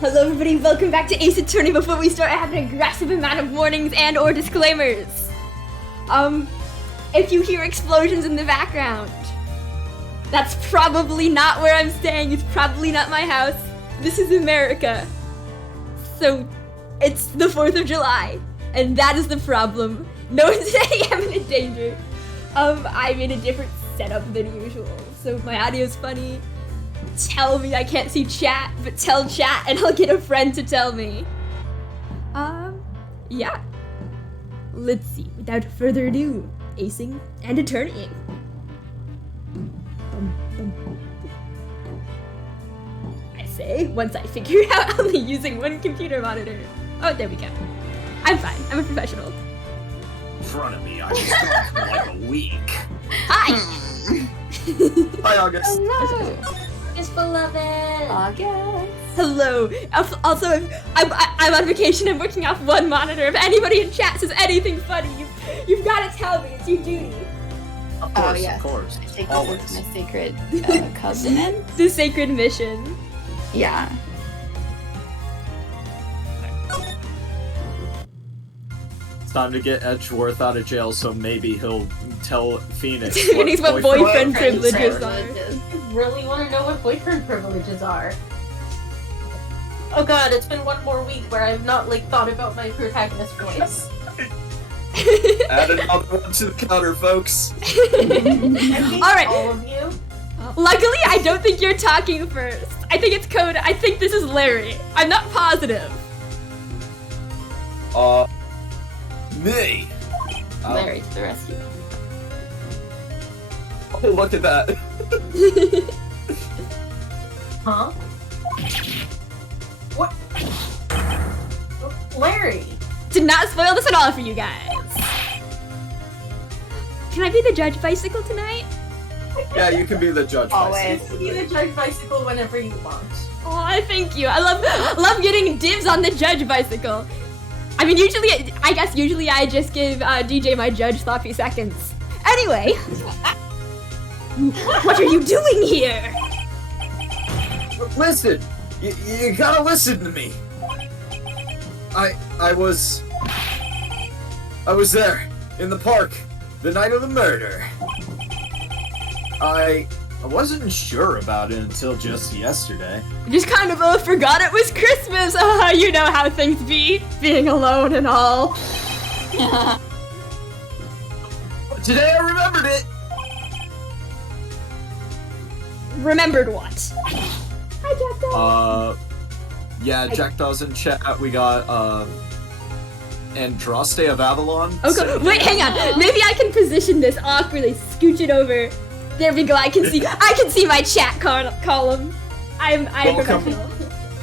Hello everybody, welcome back to Ace Attorney. Before we start, I have an aggressive amount of warnings and or disclaimers. If you hear explosions in the background, that's probably not where I'm staying. It's probably not my house. This is America. So, it's the 4th of July, and that is the problem. No, today I'm in danger. I'm in a different setup than usual, so if my audio's funny, tell me. I can't see chat, but tell chat and I'll get a friend to tell me. Yeah. Let's see, without further ado, acing and attorneying. I say, once I figure out only using one computer monitor. Oh, there we go. I'm fine, I'm a professional. In front of me, I was gone for like a week. Hi! Hi, August. Hello! August, beloved! August! Hello. Also, I'm on vacation. I'm working off one monitor. If anybody in chat says anything funny, you've got to tell me. It's your duty. Of course, yes. of course. I take Always. this as my sacred covenant. The sacred mission. Yeah. It's time to get Edgeworth out of jail, so maybe he'll tell Phoenix Phoenix what boyfriend privileges are. I really want to know what boyfriend privileges are. Oh god, it's been one more week where I've not, thought about my protagonist voice. Add another one to the counter, folks. I hate Alright. all of you. Luckily, I don't think you're talking first. I think it's Coda. I think this is Larry. I'm not positive. Me. Larry to the rescue. Oh, look at that. Huh? What? Larry! Did not spoil this at all for you guys. Can I be the judge bicycle tonight? Yeah, you can be the judge. Always. Bicycle. You can judge bicycle whenever you want. Oh, thank you. I love getting dibs on the judge bicycle. I mean, usually I just give DJ my judge sloppy seconds. Anyway, what are you doing here? Listen, you gotta listen to me. I was there in the park the night of the murder. I wasn't sure about it until just yesterday. Just kind of forgot it was Christmas. You know how things be, being alone and all. Today I remembered it. Remembered what? Hi, Jackdaw. Yeah, Jackdaw's in chat. We got Andraste of Avalon. Okay, wait, hang on. Maybe I can position this awkwardly. Scooch it over. There we go. I can see my chat column. I'm Welcome. professional.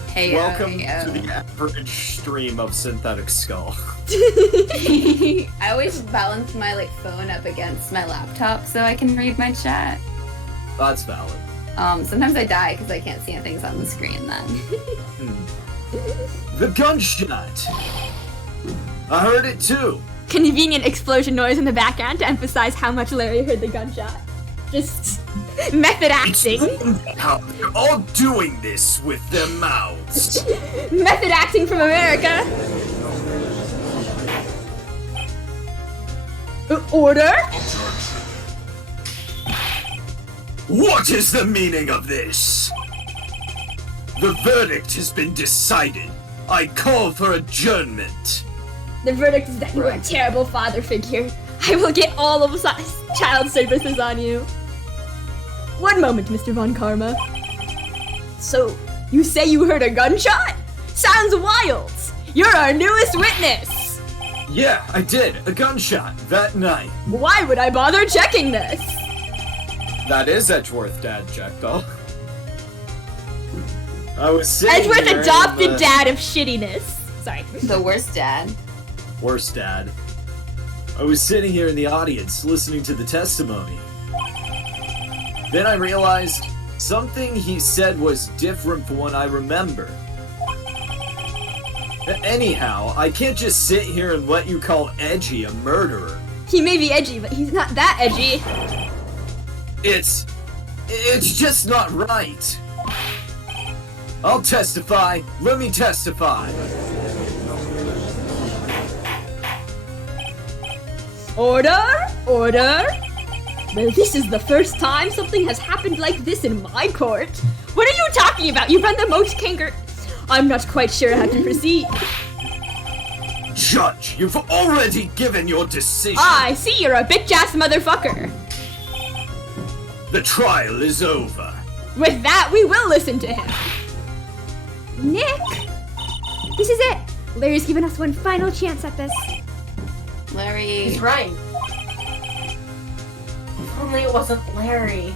Hey, Welcome to the average stream of Synthetic-Skull. I always balance my phone up against my laptop so I can read my chat. That's valid. Sometimes I die because I can't see things on the screen then. The gunshot. I heard it too. Convenient explosion noise in the background to emphasize how much Larry heard the gunshot. Just method acting. How they're all doing this with their mouths. Method acting from America. Order? What is the meaning of this? The verdict has been decided. I call for adjournment. The verdict is that you are a terrible father figure. I will get all of child services on you. One moment, Mr. Von Karma. So, you say you heard a gunshot? Sounds wild! You're our newest witness! Yeah, I did. A gunshot that night. Why would I bother checking this? That is Edgeworth, Dad, Jackdaw. I was sitting Edgeworth here adopted in the dad of shittiness. Sorry. The worst dad. Worst dad. I was sitting here in the audience listening to the testimony. Then I realized something he said was different from what I remember. Anyhow, I can't just sit here and let you call Edgy a murderer. He may be edgy, but he's not that edgy. It's just not right. I'll testify. Let me testify. Order! Order! Well, this is the first time something has happened like this in my court. What are you talking about? You run the most kangaroo. I'm not quite sure how to proceed. Judge, you've already given your decision. I see you're a bitch-ass motherfucker. The trial is over. With that, we will listen to him. Nick! This is it. Larry's given us one final chance at this. Larry. He's right. If only it wasn't Larry.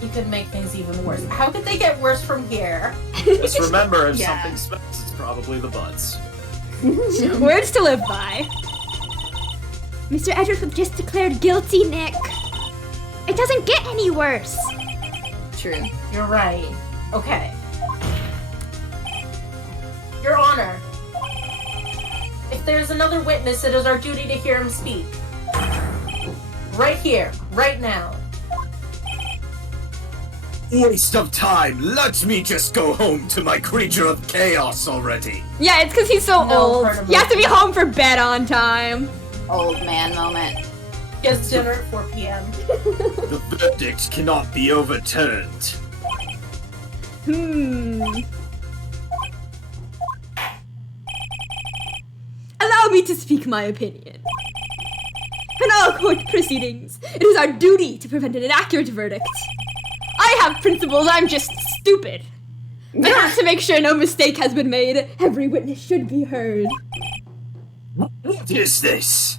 He could make things even worse. How could they get worse from here? Just remember, if Yeah. something smells, it's probably the butts. Words to live by. Mr. Edgeworth was just declared guilty, Nick. It doesn't get any worse. True. You're right. Okay. Your Honor. If there's another witness, it is our duty to hear him speak. Right here, right now. Waste of time. Let me just go home to my creature of chaos already. Yeah, it's because he's so No, old. part of He has to be it. home for bed on time. Old man moment. Gets dinner at 4 p.m. The verdict cannot be overturned. Allow me to speak my opinion. In all court proceedings, it is our duty to prevent an inaccurate verdict. I have principles, I'm just stupid. In order to make sure no mistake has been made, every witness should be heard. What is this?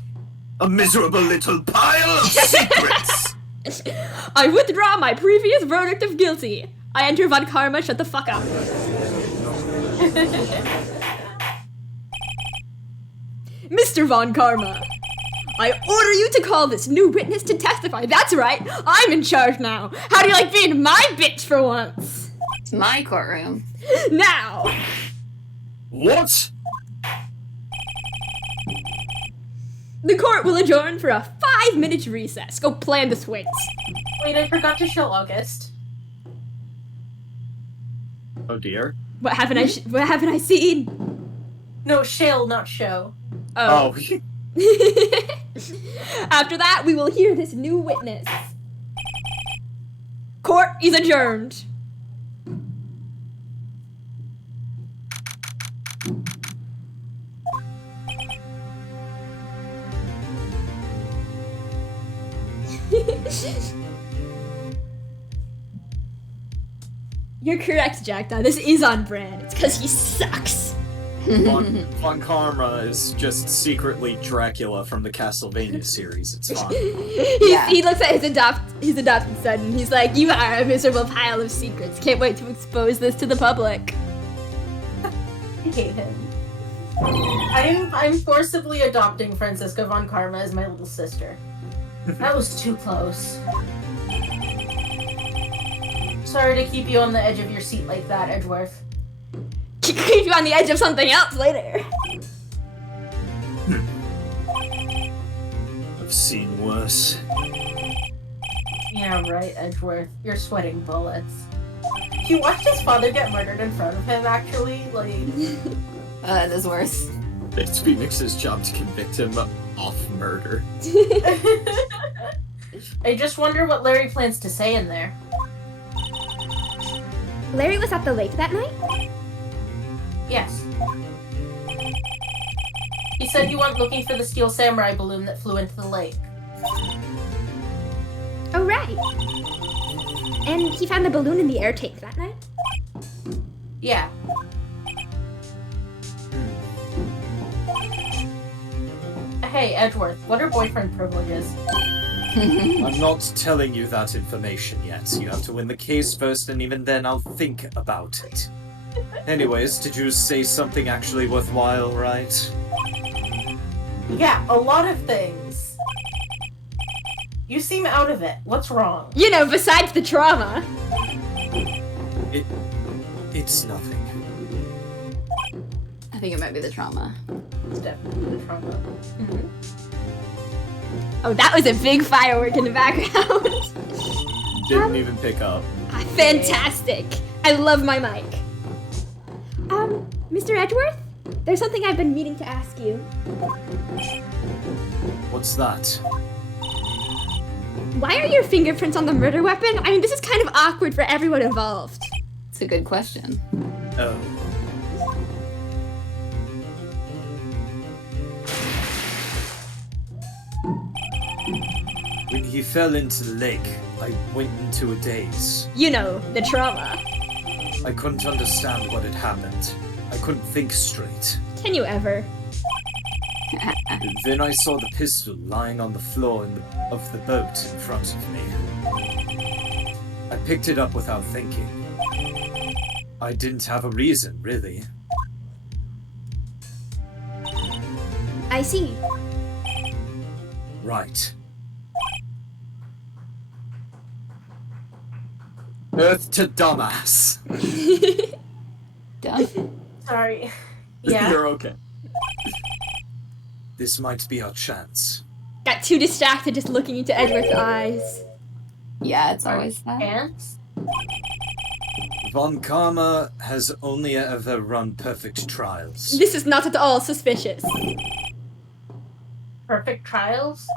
A miserable little pile of secrets! I withdraw my previous verdict of guilty. I enter Von Karma, shut the fuck up. Mr. Von Karma, I order you to call this new witness to testify. That's right, I'm in charge now. How do you like being my bitch for once? It's my courtroom. Now! What? The court will adjourn for a 5-minute recess. Go plan the swings. Wait, I forgot to show August. Oh dear. What haven't I seen? No, shale, not show. Oh. After that, we will hear this new witness. Court is adjourned. You're correct, Jackdaw. This is on brand. It's because he sucks. Von Karma is just secretly Dracula from the Castlevania series. It's fine. He looks at his adopted son and he's like, "You are a miserable pile of secrets. Can't wait to expose this to the public." I hate him. I'm forcibly adopting Francisca Von Karma as my little sister. That was too close. Sorry to keep you on the edge of your seat like that, Edgeworth. Keep you on the edge of something else later. I've seen worse. Yeah, right, Edgeworth. You're sweating bullets. He watched his father get murdered in front of him, actually. Like, That is worse. It's Phoenix's job to convict him of murder. I just wonder what Larry plans to say in there. Larry was at the lake that night? Yes. He said you went looking for the steel samurai balloon that flew into the lake. Oh, right. And he found the balloon in the air tank that night? Yeah. Hey, Edgeworth, what are boyfriend privileges? I'm not telling you that information yet. You have to win the case first, and even then I'll think about it. Anyways, did you say something actually worthwhile, right? Yeah, a lot of things. You seem out of it. What's wrong? You know, besides the trauma. It's nothing. I think it might be the trauma. It's definitely the trauma. Oh, that was a big firework in the background. Didn't even pick up. Fantastic. I love my mic. Mr. Edgeworth? There's something I've been meaning to ask you. What's that? Why are your fingerprints on the murder weapon? I mean, this is kind of awkward for everyone involved. It's a good question. Oh. When he fell into the lake, I went into a daze. You know, the trauma. I couldn't understand what had happened. I couldn't think straight. Can you ever? Then I saw the pistol lying on the floor of the boat in front of me. I picked it up without thinking. I didn't have a reason, really. I see. Right. Earth to dumbass. Done. Sorry. Yeah. You're okay. This might be our chance. Got too distracted just looking into Edward's eyes. Yeah, it's always that. Ants? Von Karma has only ever run perfect trials. This is not at all suspicious. Perfect trials?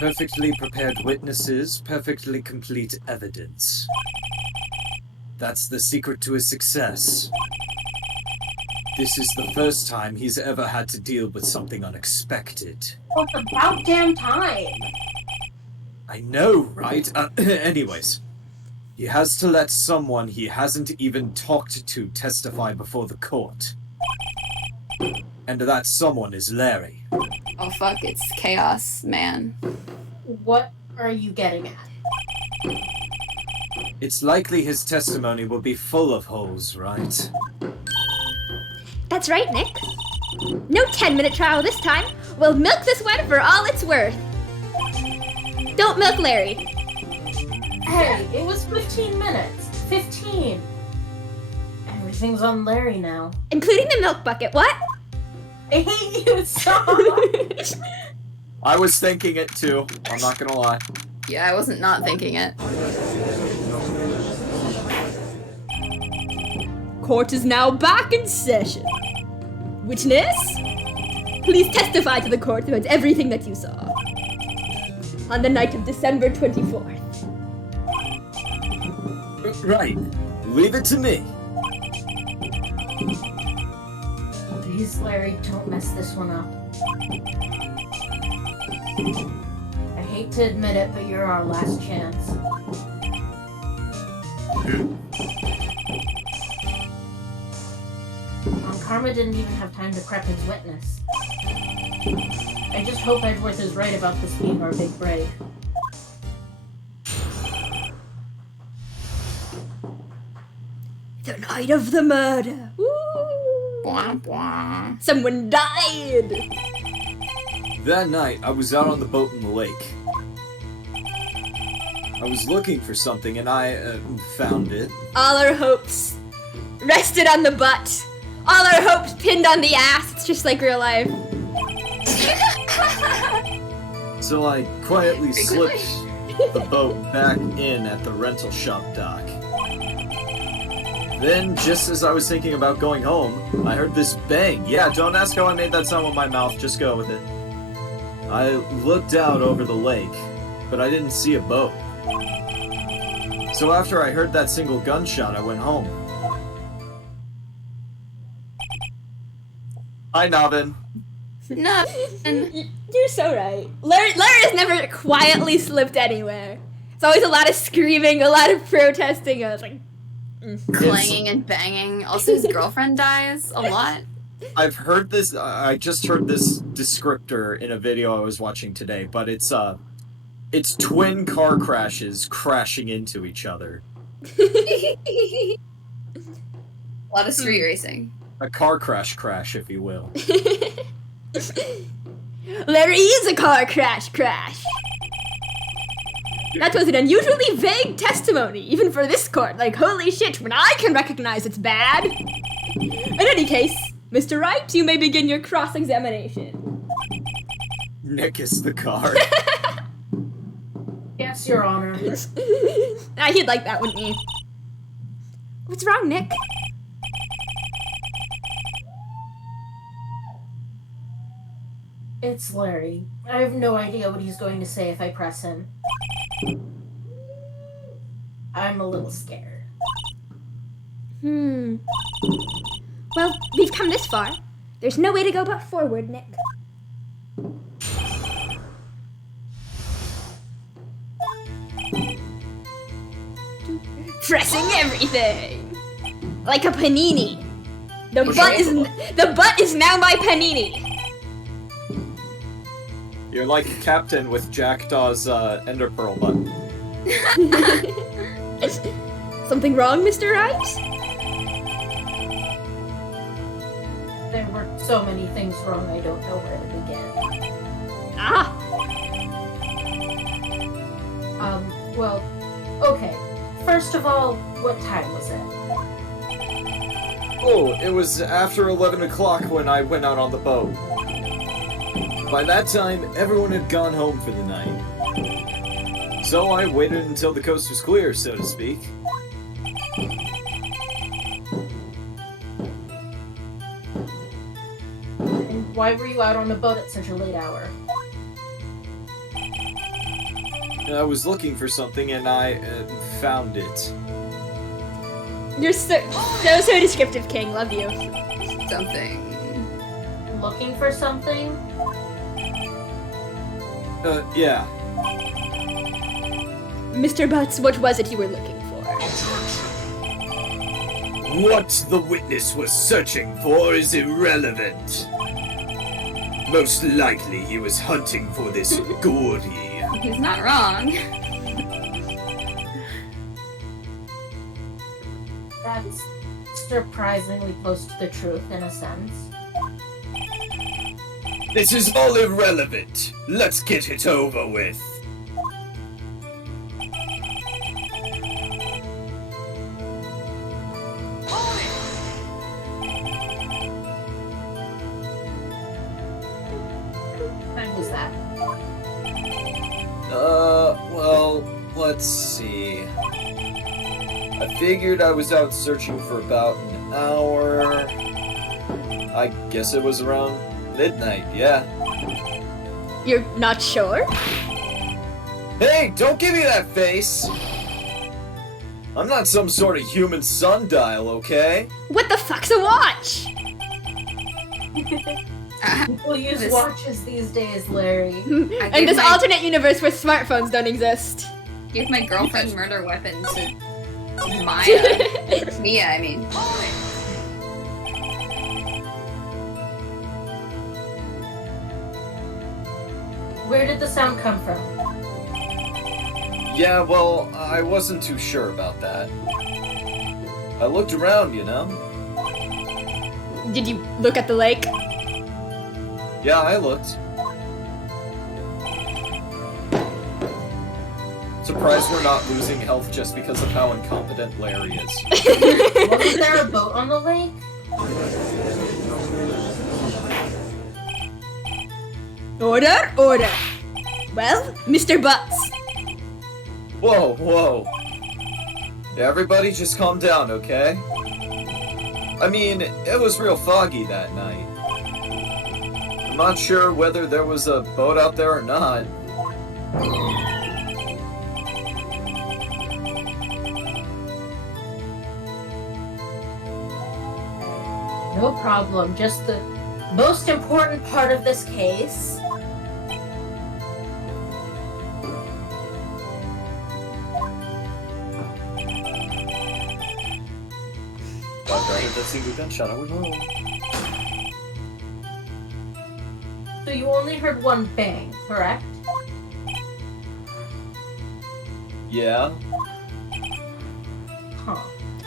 Perfectly prepared witnesses, perfectly complete evidence. That's the secret to his success. This is the first time he's ever had to deal with something unexpected. Well, it's about damn time. I know, right? Anyways, he has to let someone he hasn't even talked to testify before the court. And that someone is Larry. Oh fuck, it's chaos, man. What are you getting at? It's likely his testimony will be full of holes, right? That's right, Nick. No 10-minute trial this time. We'll milk this one for all it's worth. Don't milk Larry. Hey, it was 15 minutes. 15. Everything's on Larry now. Including the milk bucket, what? I hate you so much. I was thinking it too, I'm not gonna lie. Yeah, I wasn't not thinking it. Court is now back in session. Witness, please testify to the court about everything that you saw on the night of December 24th. Right. Leave it to me. Please, Larry, don't mess this one up. I hate to admit it, but you're our last chance. Karma didn't even have time to prep his witness. I just hope Edgeworth is right about this being our big break. The night of the murder. Woo! Bwah, bwah. Someone died. That night, I was out on the boat in the lake. I was looking for something and I found it. All our hopes rested on the butt. All our hopes pinned on the ass. It's just like real life. So I quietly slipped the boat back in at the rental shop dock. Then, just as I was thinking about going home, I heard this bang. Yeah, don't ask how I made that sound with my mouth, just go with it. I looked out over the lake, but I didn't see a boat. So after I heard that single gunshot, I went home. Hi, Navin. No. You're so right. Larry has never quietly slipped anywhere. It's always a lot of screaming, a lot of protesting. I was like, Clanging and banging. Also, his girlfriend dies a lot. I've heard this. I just heard this descriptor in a video I was watching today, but it's twin car crashes crashing into each other. A lot of street racing. A car crash, if you will. Larry is a car crash. That was an unusually vague testimony, even for this court. Like, holy shit, when I can recognize it's bad. In any case, Mr. Wright, you may begin your cross-examination. Nick is the car. Yes, Your Honor. He'd like that, wouldn't he? What's wrong, Nick? It's Larry. I have no idea what he's going to say if I press him. I'm a little scared. Well, we've come this far. There's no way to go but forward, Nick. Pressing everything! Like a panini. The butt is now my panini. You're like Captain with Jackdaw's Ender Pearl button. Something wrong, Mr. Wright? There were so many things wrong, I don't know where to begin. Ah! Well, okay. First of all, what time was it? Oh, it was after 11 o'clock when I went out on the boat. By that time, everyone had gone home for the night. So I waited until the coast was clear, so to speak. And why were you out on the boat at such a late hour? I was looking for something and I found it. You're so descriptive, King. Love you. Something. Looking for something? Yeah. Mr. Butts, what was it you were looking for? What the witness was searching for is irrelevant. Most likely he was hunting for this gourdy. He's not wrong. That's surprisingly close to the truth, in a sense. This is all irrelevant. Let's get it over with. When was that? Well, let's see. I figured I was out searching for about an hour. I guess it was around midnight, yeah. You're not sure? Hey, don't give me that face! I'm not some sort of human sundial, okay? What the fuck's a watch? People use watches these days, Larry. In this alternate universe where smartphones don't exist. Give my girlfriend murder weapon to Maya. Mia, I mean. Where did the sound come from? Yeah, well, I wasn't too sure about that. I looked around, you know? Did you look at the lake? Yeah, I looked. Surprised we're not losing health just because of how incompetent Larry is. Wasn't there a boat on the lake? Order, order. Well, Mr. Butts. Whoa, whoa. Everybody just calm down, okay? I mean, it was real foggy that night. I'm not sure whether there was a boat out there or not. No problem, just the most important part of this case. That single gunshot, I was wrong. So you only heard one bang, correct? Yeah? Huh.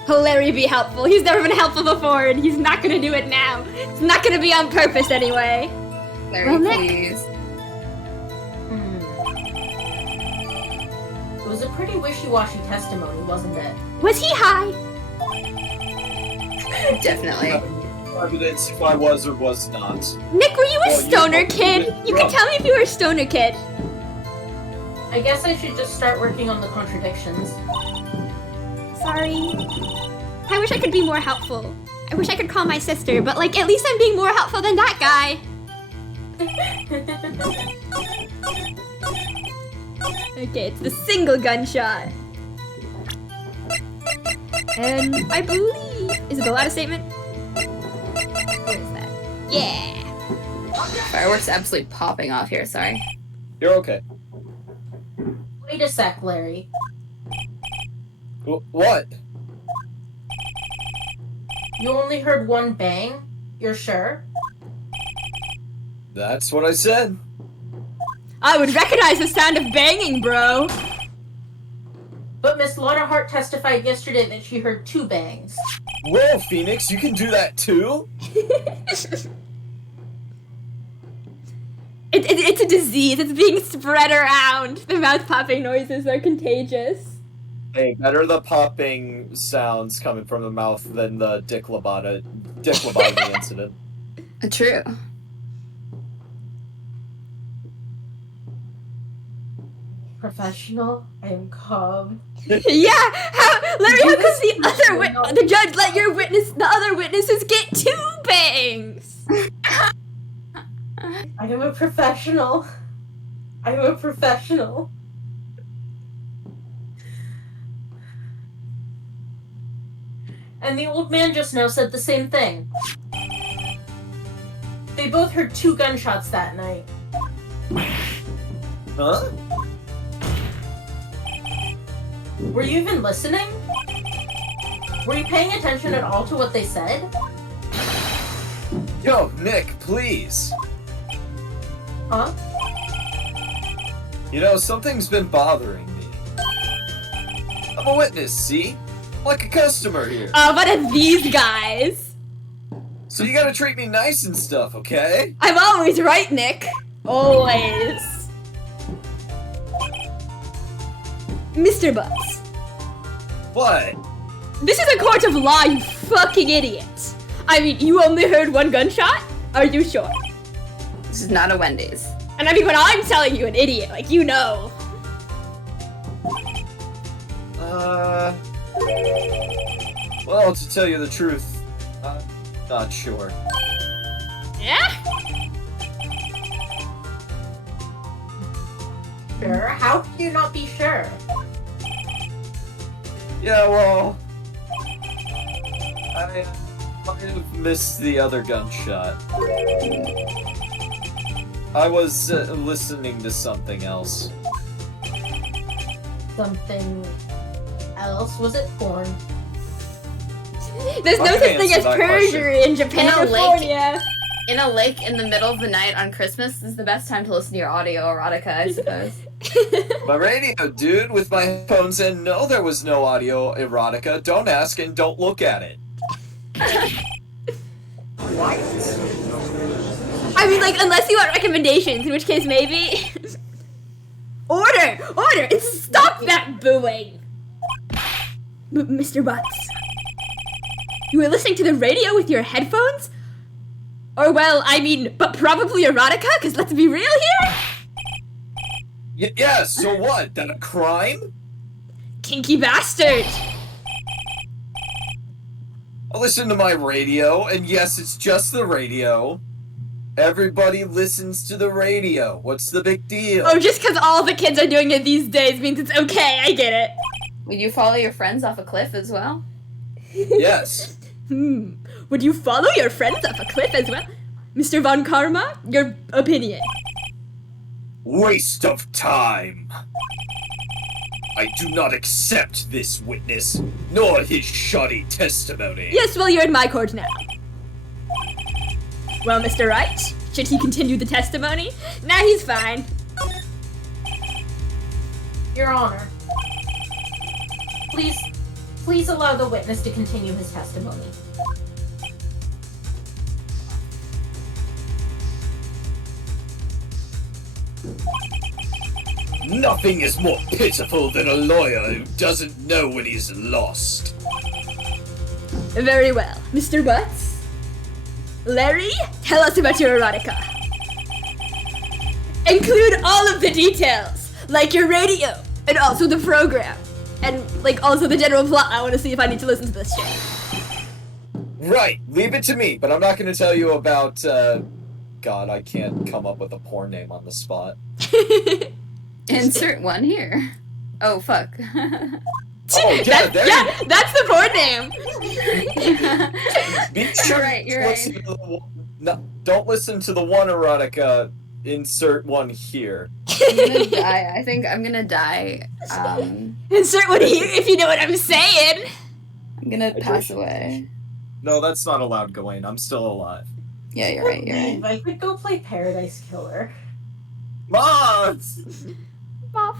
Oh, Larry, be helpful. He's never been helpful before, and he's not gonna do it now. It's not gonna be on purpose anyway. Larry, Well, Nick. please. It was a pretty wishy-washy testimony, wasn't it? Was he high? Definitely. Evidence if I was or was not. Nick, were you a Well, you stoner probably kid? did. You can tell me if you were a stoner kid. I guess I should just start working on the contradictions. Sorry. I wish I could be more helpful. I wish I could call my sister, but like at least I'm being more helpful than that guy. Okay, it's the single gunshot. And I believe... Is it the loudest statement? What is that? Yeah! Fireworks absolutely popping off here, sorry. You're okay. Wait a sec, Larry. What? You only heard one bang? You're sure? That's what I said. I would recognize the sound of banging, bro! But Miss Lotta Hart testified yesterday that she heard 2 bangs. Whoa, Phoenix, you can do that too? It's a disease. It's being spread around. The mouth popping noises are contagious. Hey, better the popping sounds coming from the mouth than the dick lobotomy incident. True. Professional, I am calm. Yeah, Larry, how could the judge let the other witnesses get 2 bangs? I am a professional. I am a professional. And the old man just now said the same thing. They both heard 2 gunshots that night. Huh? Were you even listening? Were you paying attention at all to what they said? Yo, Nick, please. Huh? You know, something's been bothering me. I'm a witness, see? Like a customer here. What are these guys? So you gotta treat me nice and stuff, okay? I'm always right, Nick. Always. Mr. Butts. What? This is a court of law, you fucking idiot. I mean, you only heard 1 gunshot? Are you sure? This is not a Wendy's. And I mean, when I'm telling you an idiot, like, you know. Well, to tell you the truth, I'm not sure. Yeah? Sure? How can you not be sure? Yeah, well, I might have missed the other gunshot. I was listening to something else. Something else? Was it porn? There's no I can such thing answer as that perjury in Japan, In a lake. California. In a lake in the middle of the night on Christmas is the best time to listen to your audio erotica, I suppose. My radio, dude, with my headphones in. No, there was no audio erotica. Don't ask and don't look at it. What? I mean, like, unless you want recommendations, in which case maybe. Order! Order! And stop that booing! Mr. Butts. You were listening to the radio with your headphones? Or, well, I mean, but probably erotica, because let's be real here? Yeah, so what? That a crime? Kinky bastard! I listen to my radio, and yes, it's just the radio. Everybody listens to the radio. What's the big deal? Oh, just because all the kids are doing it these days means it's okay, I get it. Would you follow your friends off a cliff as well? Yes. Would you follow your friends off a cliff as well? Mr. Von Karma, your opinion. Waste of time. I do not accept this witness, nor his shoddy testimony. Yes, well, you're in my court now. Well, Mr. Wright, should he continue the testimony? Nah, he's fine. Your Honor. Please allow the witness to continue his testimony. Nothing is more pitiful than a lawyer who doesn't know when he's lost. Very well. Mr. Butts? Larry, tell us about your erotica. Include all of the details, like your radio, and also the program. And, like, also the general plot. I want to see if I need to listen to this shit. Right, leave it to me, but I'm not going to tell you about, God, I can't come up with a porn name on the spot. Insert one here. Oh, fuck. Oh, yeah, there you go. That's the porn name! Be sure You're to listen to the no, don't listen to the one erotica. Insert one here. I'm gonna die. I think I'm gonna die. Insert one here if you know what I'm saying! I'm gonna pass away. No, that's not allowed, Gawain. I'm still alive. Yeah, you're right, you're right. I could go play Paradise Killer. Mods! Bob.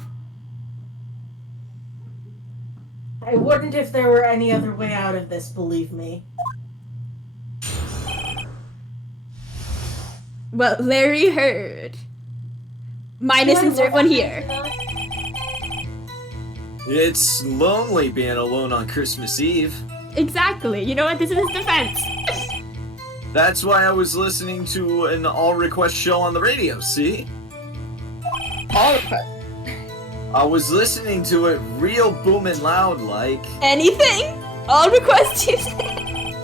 I wouldn't if there were any other way out of this, believe me. Well, Larry heard. Minus insert one here. It's lonely being alone on Christmas Eve. Exactly. You know what? This is his defense. That's why I was listening to an all-request show on the radio, see? All request. I was listening to it real booming loud like, Anything? All request you say.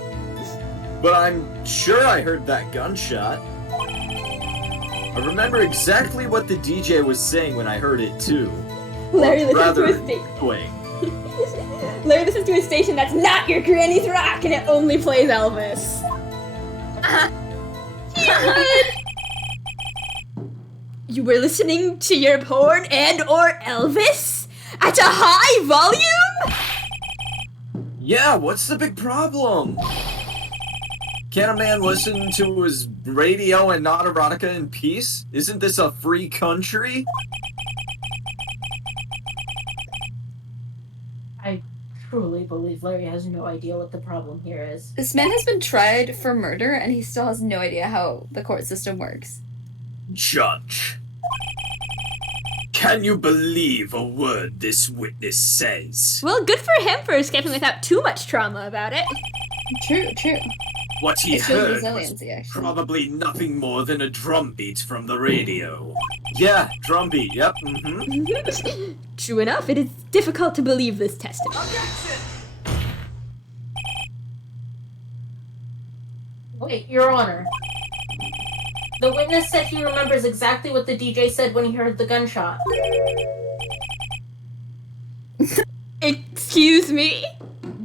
but I'm sure I heard that gunshot. I remember exactly what the DJ was saying when I heard it too. Larry listens Rather to a station. annoying. Larry listens to a station that's not your granny's rock and it only plays Elvis. You were listening to your porn and or Elvis at a high volume? Yeah, what's the big problem? Can a man listen to his radio and not erotica in peace? Isn't this a free country? I truly believe Larry has no idea what the problem here is. This man has been tried for murder and he still has no idea how the court system works. Judge, can you believe a word this witness says? Well, good for him for escaping without too much trauma about it. True, true. What he It shows heard was resiliency, actually. probably nothing more than a drumbeat from the radio. Yeah, drumbeat, yep, mm-hmm. True enough, it is difficult to believe this testimony. Wait, Your Honor. The witness said he remembers exactly what the DJ said when he heard the gunshot. Excuse me?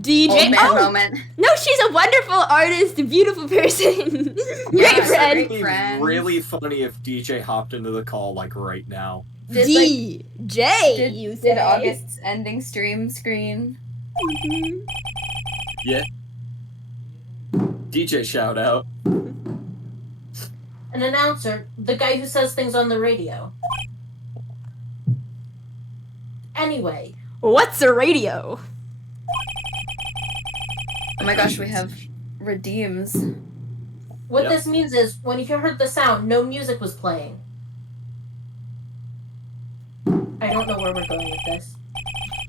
DJ? Old man moment. No, she's a wonderful artist, a beautiful person. Yeah, Great friend. It'd be friends. really funny if DJ hopped into the call, like, right now. Did, DJ, you say? did August's ending stream screen? Mhm. Yeah. DJ shout out. An announcer, the guy who says things on the radio. Anyway, What's a radio? Oh my gosh, we have redeems. what Yep. this means is when he heard the sound, no music was playing. I don't know where we're going with this.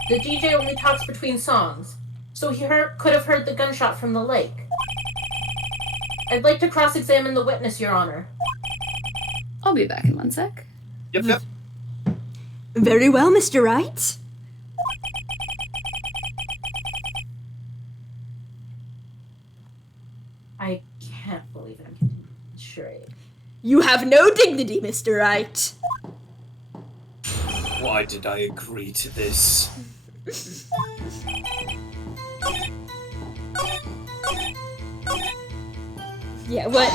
The DJ only talks between songs, so he could have heard the gunshot from the lake. I'd like to cross-examine the witness, Your Honor. I'll be back in 1 sec. Yep. Very well, Mr. Wright. I can't believe I'm getting this straight. You have no dignity, Mr. Wright. Why did I agree to this? Yeah, what?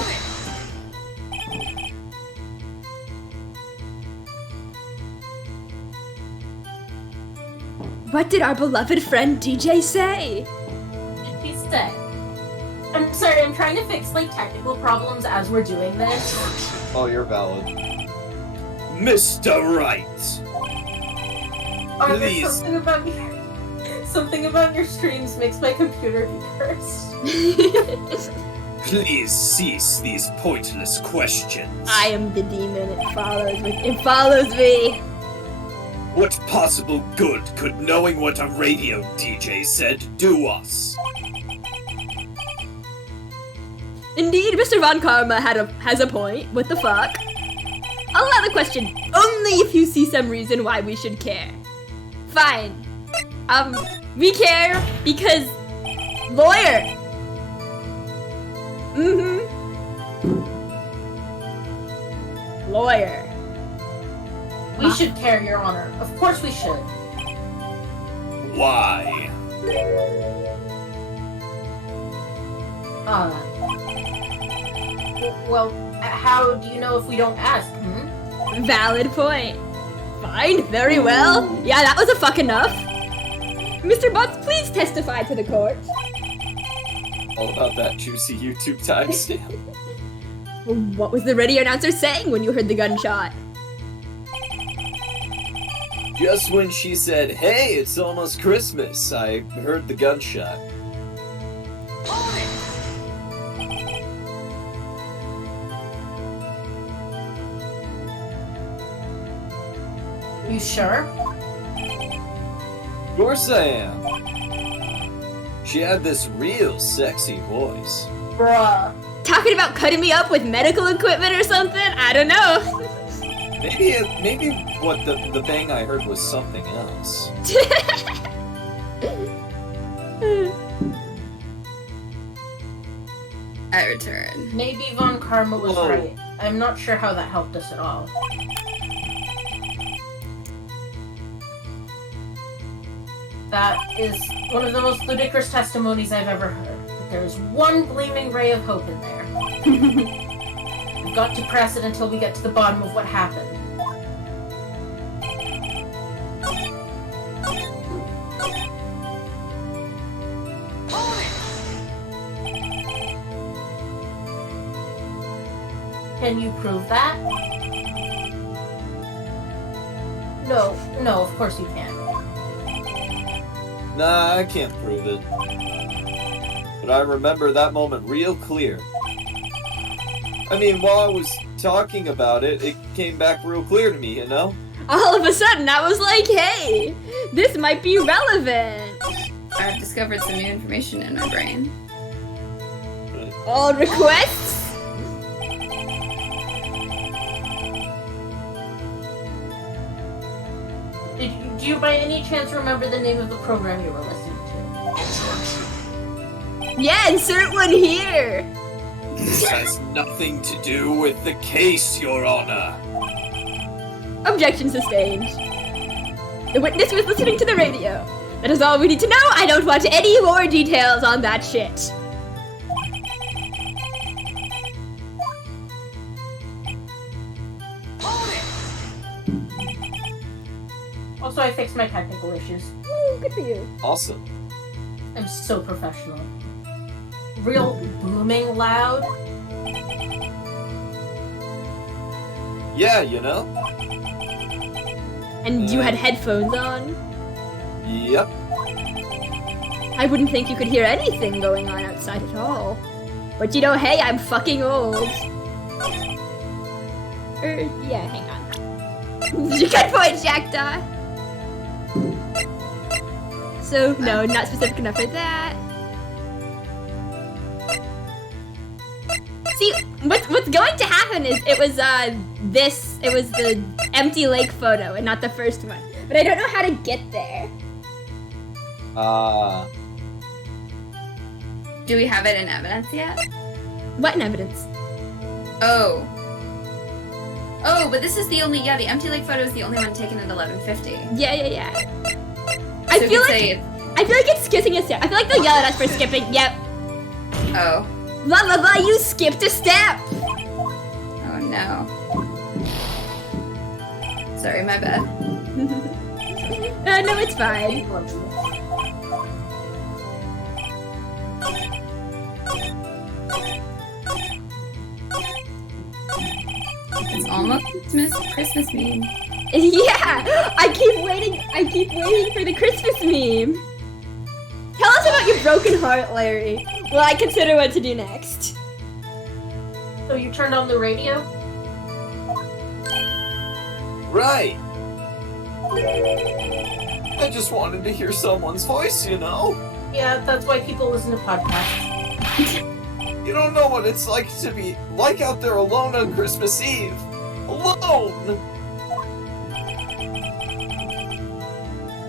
What did our beloved friend DJ say? Did he say? I'm sorry, I'm trying to fix like technical problems as we're doing this. Oh, you're valid. Mr. Wright! Oh, there's Please. something about your streams makes my computer be cursed. Please cease these pointless questions. I am the demon. It follows me. What possible good could knowing what a radio DJ said do us? Indeed, Mr. Von Karma has a point. What the fuck? Another question. Only if you see some reason why we should care. Fine. We care because lawyer. Mm-hmm. Lawyer. We should care, Your Honor. Of course we should. Why? Well, how do you know if we don't ask, hmm? Valid point. Fine, very well. Yeah, that was a fuck enough. Mr. Butts, please testify to the court. All about that juicy YouTube timestamp. What was the radio announcer saying when you heard the gunshot? Just when she said, "Hey, it's almost Christmas," I heard the gunshot. You sure? Of course I am. She had this real sexy voice. Bruh. Talking about cutting me up with medical equipment or something? I don't know. Maybe what the bang I heard was something else. I return. Maybe Von Karma was Whoa. right. I'm not sure how that helped us at all. That is one of the most ludicrous testimonies I've ever heard. But there's one gleaming ray of hope in there. We've got to press it until we get to the bottom of what happened. Can you prove that? No, of course you can't. Nah, I can't prove it. But I remember that moment real clear. I mean, while I was talking about it, it came back real clear to me, you know? All of a sudden, I was like, hey, this might be relevant. I've discovered some new information in my brain. All requests? Do you by any chance remember the name of the program you were listening to? Yeah, insert one here. This has nothing to do with the case, Your Honor. Objection sustained. The witness was listening to the radio. That is all we need to know. I don't want any more details on that shit. Also, I fixed my technical issues. Ooh, good for you. Awesome. I'm so professional. Real booming loud. Yeah, you know? And you had headphones on? Yep. I wouldn't think you could hear anything going on outside at all. But you know, hey, I'm fucking old. Yeah, hang on. Good point, Jackdaw. So, no, not specific enough for that. See, what's going to happen is it was the empty lake photo and not the first one. But I don't know how to get there. Do we have it in evidence yet? What in evidence? Oh, but this is the only, the empty lake photo is the only one taken at 11:50. Yeah. So I feel like it's skipping a step. I feel like they'll yell at us for skipping. Yep. Oh. Blah blah blah, you skipped a step! Oh no. Sorry, my bad. No, it's fine. It's almost Christmas meme. Yeah! I keep waiting for the Christmas meme. Tell us about your broken heart, Larry. Well, I consider what to do next. So you turned on the radio? Right. I just wanted to hear someone's voice, you know? Yeah, that's why people listen to podcasts. You don't know what it's like to be like out there alone on Christmas Eve. Alone!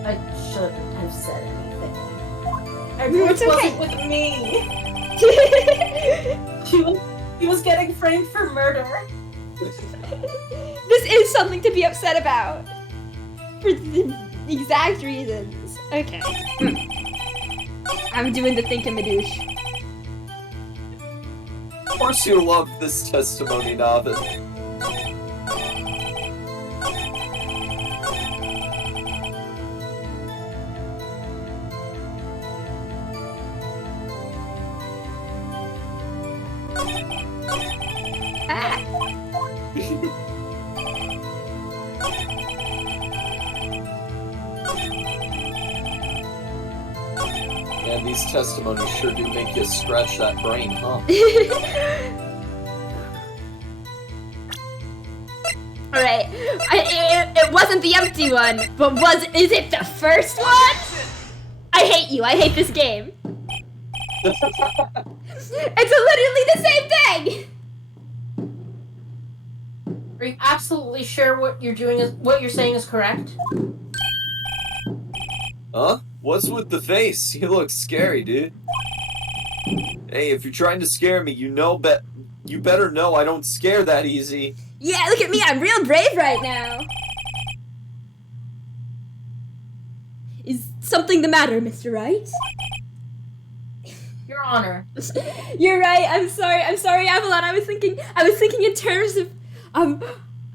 I shouldn't have said anything. It's Edgeworth okay. wasn't with me. He was getting framed for murder. This is something to be upset about. For the exact reasons. Okay. I'm doing the thinkamadoosh. Of course you love this testimony, Navin. Ah. And these testimonies sure do make you scratch that brain, huh? Alright, it wasn't the empty one, but is it the first one? I hate you, I hate this game. It's literally the same thing! Are you absolutely sure what you're saying is correct? Huh? What's with the face? You look scary, dude. Hey, if you're trying to scare me, you better know I don't scare that easy. Yeah, look at me, I'm real brave right now. Is something the matter, Mr. Wright? Your Honor. You're right, I'm sorry, Avalon. I was thinking in terms of,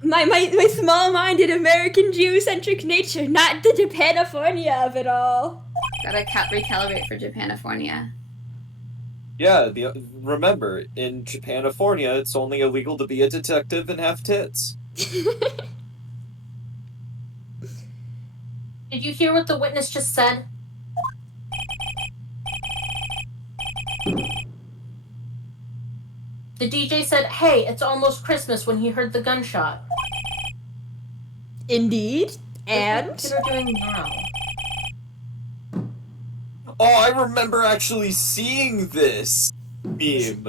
my small-minded American Jew-centric nature, not the Japanifornia of it all. Gotta recalibrate for Japanifornia. Yeah, remember, in Japanifornia, it's only illegal to be a detective and have tits. Did you hear what the witness just said? The DJ said, "Hey, it's almost Christmas," when he heard the gunshot. Indeed, and? What are doing now? Oh, I remember actually seeing this meme.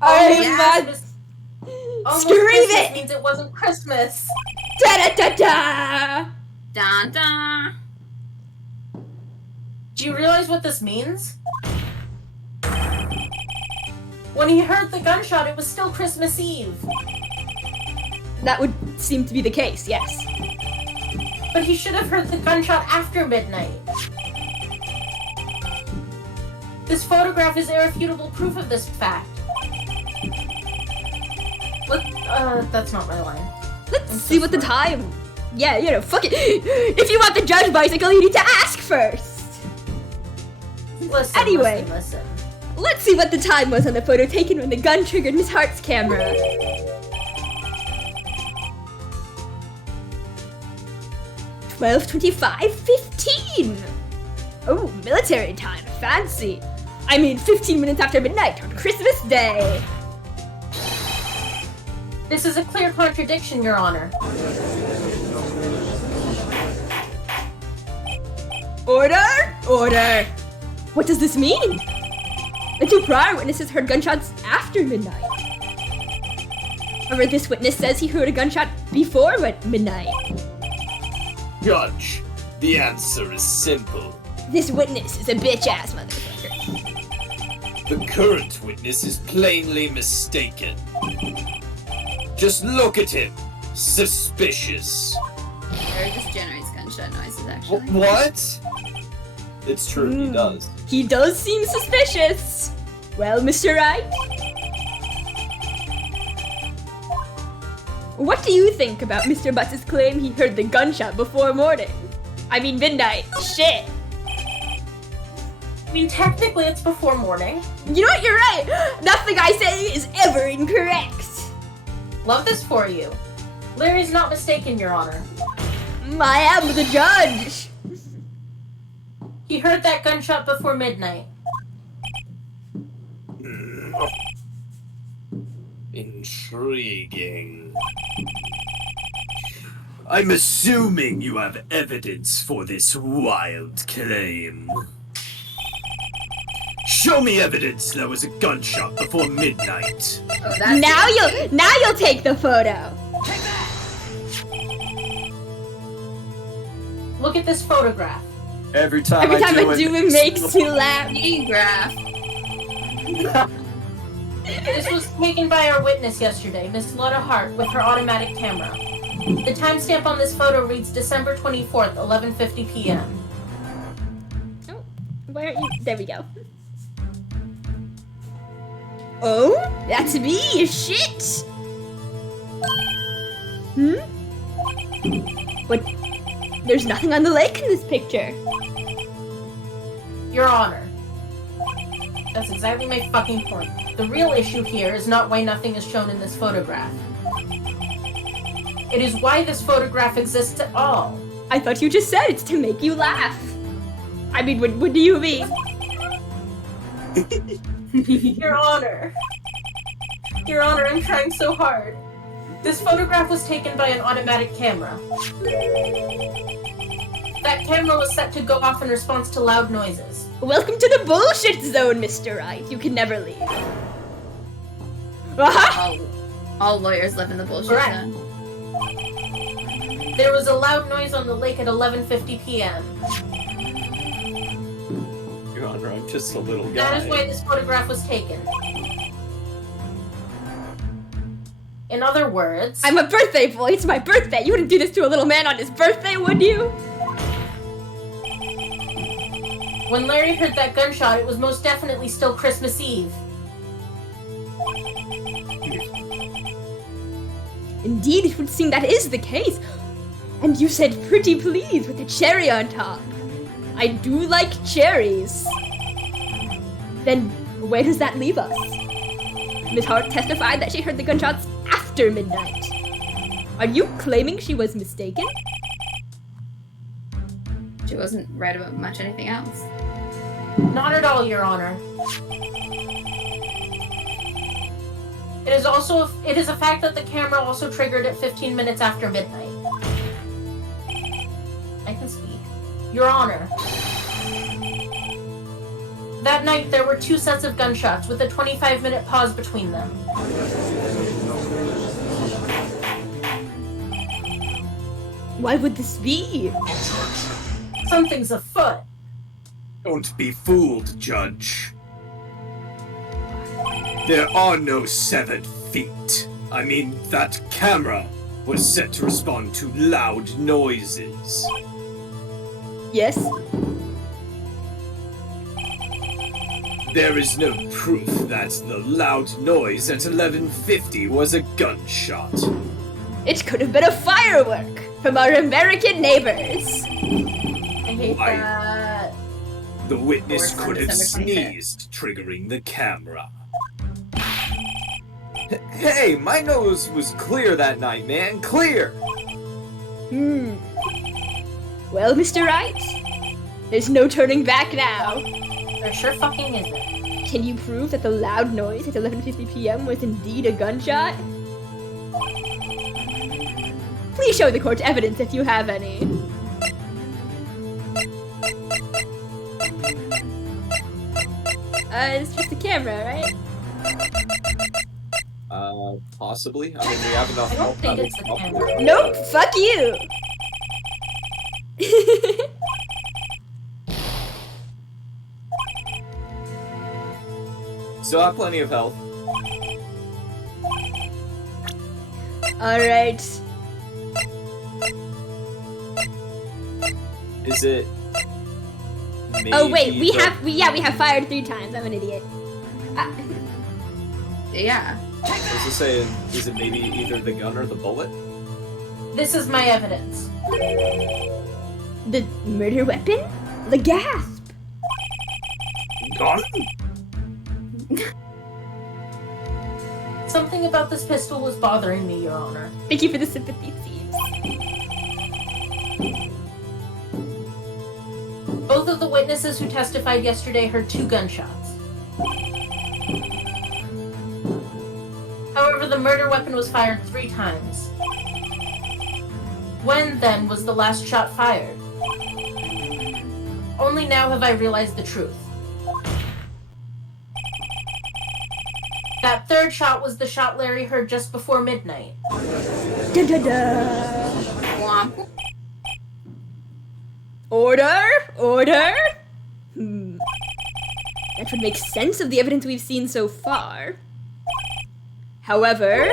I'm yeah. not... Almost Scream Christmas it! means it wasn't Christmas. Da-da-da-da! Dun dun. Do you realize what this means? When he heard the gunshot, it was still Christmas Eve. That would seem to be the case, yes. But he should have heard the gunshot after midnight. This photograph is irrefutable proof of this fact. That's not my line. Let's I'm see so what the sorry. time... Yeah, fuck it. If you want the judge bicycle, you need to ask first. Listen, Anyway. listen. Let's see what the time was on the photo taken when the gun triggered Miss Hart's camera. 12:25:15. Oh, military time, fancy. I mean, 15 minutes after midnight on Christmas Day. This is a clear contradiction, Your Honor. Order! Order! What does this mean? The two prior witnesses heard gunshots after midnight. However, this witness says he heard a gunshot before midnight. Judge, the answer is simple. This witness is a bitch-ass motherfucker. The current witness is plainly mistaken. Just look at him. Suspicious. Or just generates gunshot noises, actually. What? It's true, he does. He does seem suspicious. Well, Mr. Wright? What do you think about Mr. Butts' claim he heard the gunshot before morning? I mean midnight. Shit. I mean, technically it's before morning. You know what? You're right. Nothing I say is ever incorrect. Love this for you. Larry's not mistaken, Your Honor. I am the judge. He heard that gunshot before midnight. Intriguing. I'm assuming you have evidence for this wild claim. Show me evidence there was a gunshot before midnight. Oh, that's Now you'll take the photo. Look at this photograph. Every time Every time I do it makes you laugh. graph. This was taken by our witness yesterday, Miss Lotta Hart, with her automatic camera. The timestamp on this photo reads December 24th, 11:50 p.m. Oh, why aren't you? There we go. Oh, that's me. Shit. What? There's nothing on the lake in this picture. Your Honor. That's exactly my fucking point. The real issue here is not why nothing is shown in this photograph. It is why this photograph exists at all. I thought you just said it's to make you laugh. I mean, what do you mean? Your Honor. Your Honor, I'm trying so hard. This photograph was taken by an automatic camera. That camera was set to go off in response to loud noises. Welcome to the bullshit zone, Mr. Wright. You can never leave. Aha! All lawyers live in the bullshit Correct. zone. There was a loud noise on the lake at 11:50 p.m. Your Honor, I'm just a little guy. That is why this photograph was taken. In other words... I'm a birthday boy. It's my birthday. You wouldn't do this to a little man on his birthday, would you? When Larry heard that gunshot, it was most definitely still Christmas Eve. Indeed, it would seem that is the case. And you said pretty please with a cherry on top. I do like cherries. Then where does that leave us? Miss Hart testified that she heard the gunshots after midnight. Are you claiming she was mistaken? She wasn't right about much anything else. Not at all, Your Honor. It is a fact that the camera also triggered at 15 minutes after midnight. I can speak. Your Honor. That night, there were 2 sets of gunshots with a 25-minute pause between them. Why would this be? Something's afoot. Don't be fooled, Judge. There are no severed feet. I mean, that camera was set to respond to loud noises. Yes? There is no proof that the loud noise at 11:50 was a gunshot. It could have been a firework from our American neighbors. I hate Why? that. The witness Or could have December 25th. sneezed, triggering the camera. Hey, my nose was clear that night, man. Clear! Well, Mr. Wright, there's no turning back now. There sure fucking isn't. Can you prove that the loud noise at 11:50 p.m. was indeed a gunshot? Please show the court evidence if you have any. It's just a camera, right? Possibly. I mean, we have enough I don't help think that it's the we can help. camera. Nope, fuck you! Still have plenty of health. Alright. Is it? Oh wait, maybe we the- have fired 3 times. I'm an idiot. Yeah. I was just saying, is it maybe either the gun or the bullet? This is my evidence. The murder weapon? The gasp! Gun? Something about this pistol was bothering me, Your Honor. Thank you for the sympathy, Steve. Both of the witnesses who testified yesterday heard 2 gunshots. However, the murder weapon was fired 3 times. When, then, was the last shot fired? Only now have I realized the truth. That 3rd shot was the shot Larry heard just before midnight. Da da da! Womp. Order? Order? That would make sense of the evidence we've seen so far. However,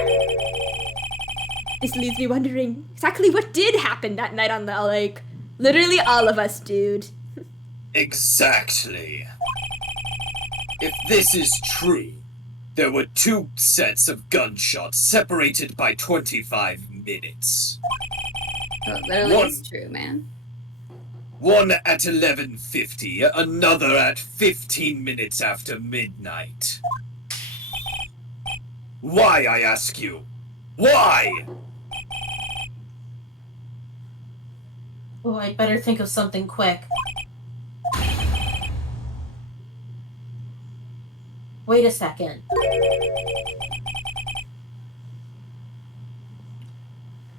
this leaves me wondering exactly what did happen that night on the lake. Literally all of us, dude. Exactly. If this is true, there were 2 sets of gunshots separated by 25 minutes. Oh, literally, One. it's true, man. One at 11:50, another at 15 minutes after midnight. Why, I ask you? Why? Oh, I'd better think of something quick. Wait a second.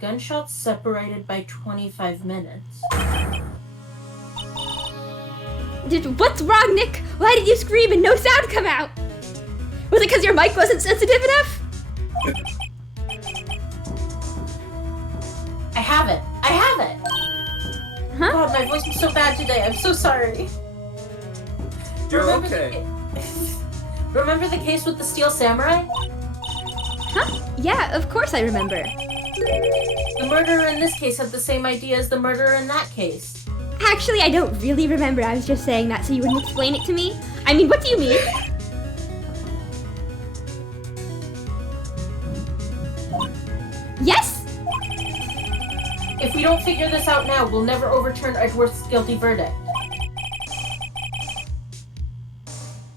Gunshots separated by 25 minutes. What's wrong, Nick? Why did you scream and no sound come out? Was it because your mic wasn't sensitive enough? I have it! I have it! Huh? God, my voice is so bad today. I'm so sorry. You're Remember okay. Remember the case with the steel samurai? Huh? Yeah, of course I remember. The murderer in this case had the same idea as the murderer in that case. Actually, I don't really remember. I was just saying that so you wouldn't explain it to me. I mean, what do you mean? Yes? If we don't figure this out now, we'll never overturn Edgeworth's guilty verdict.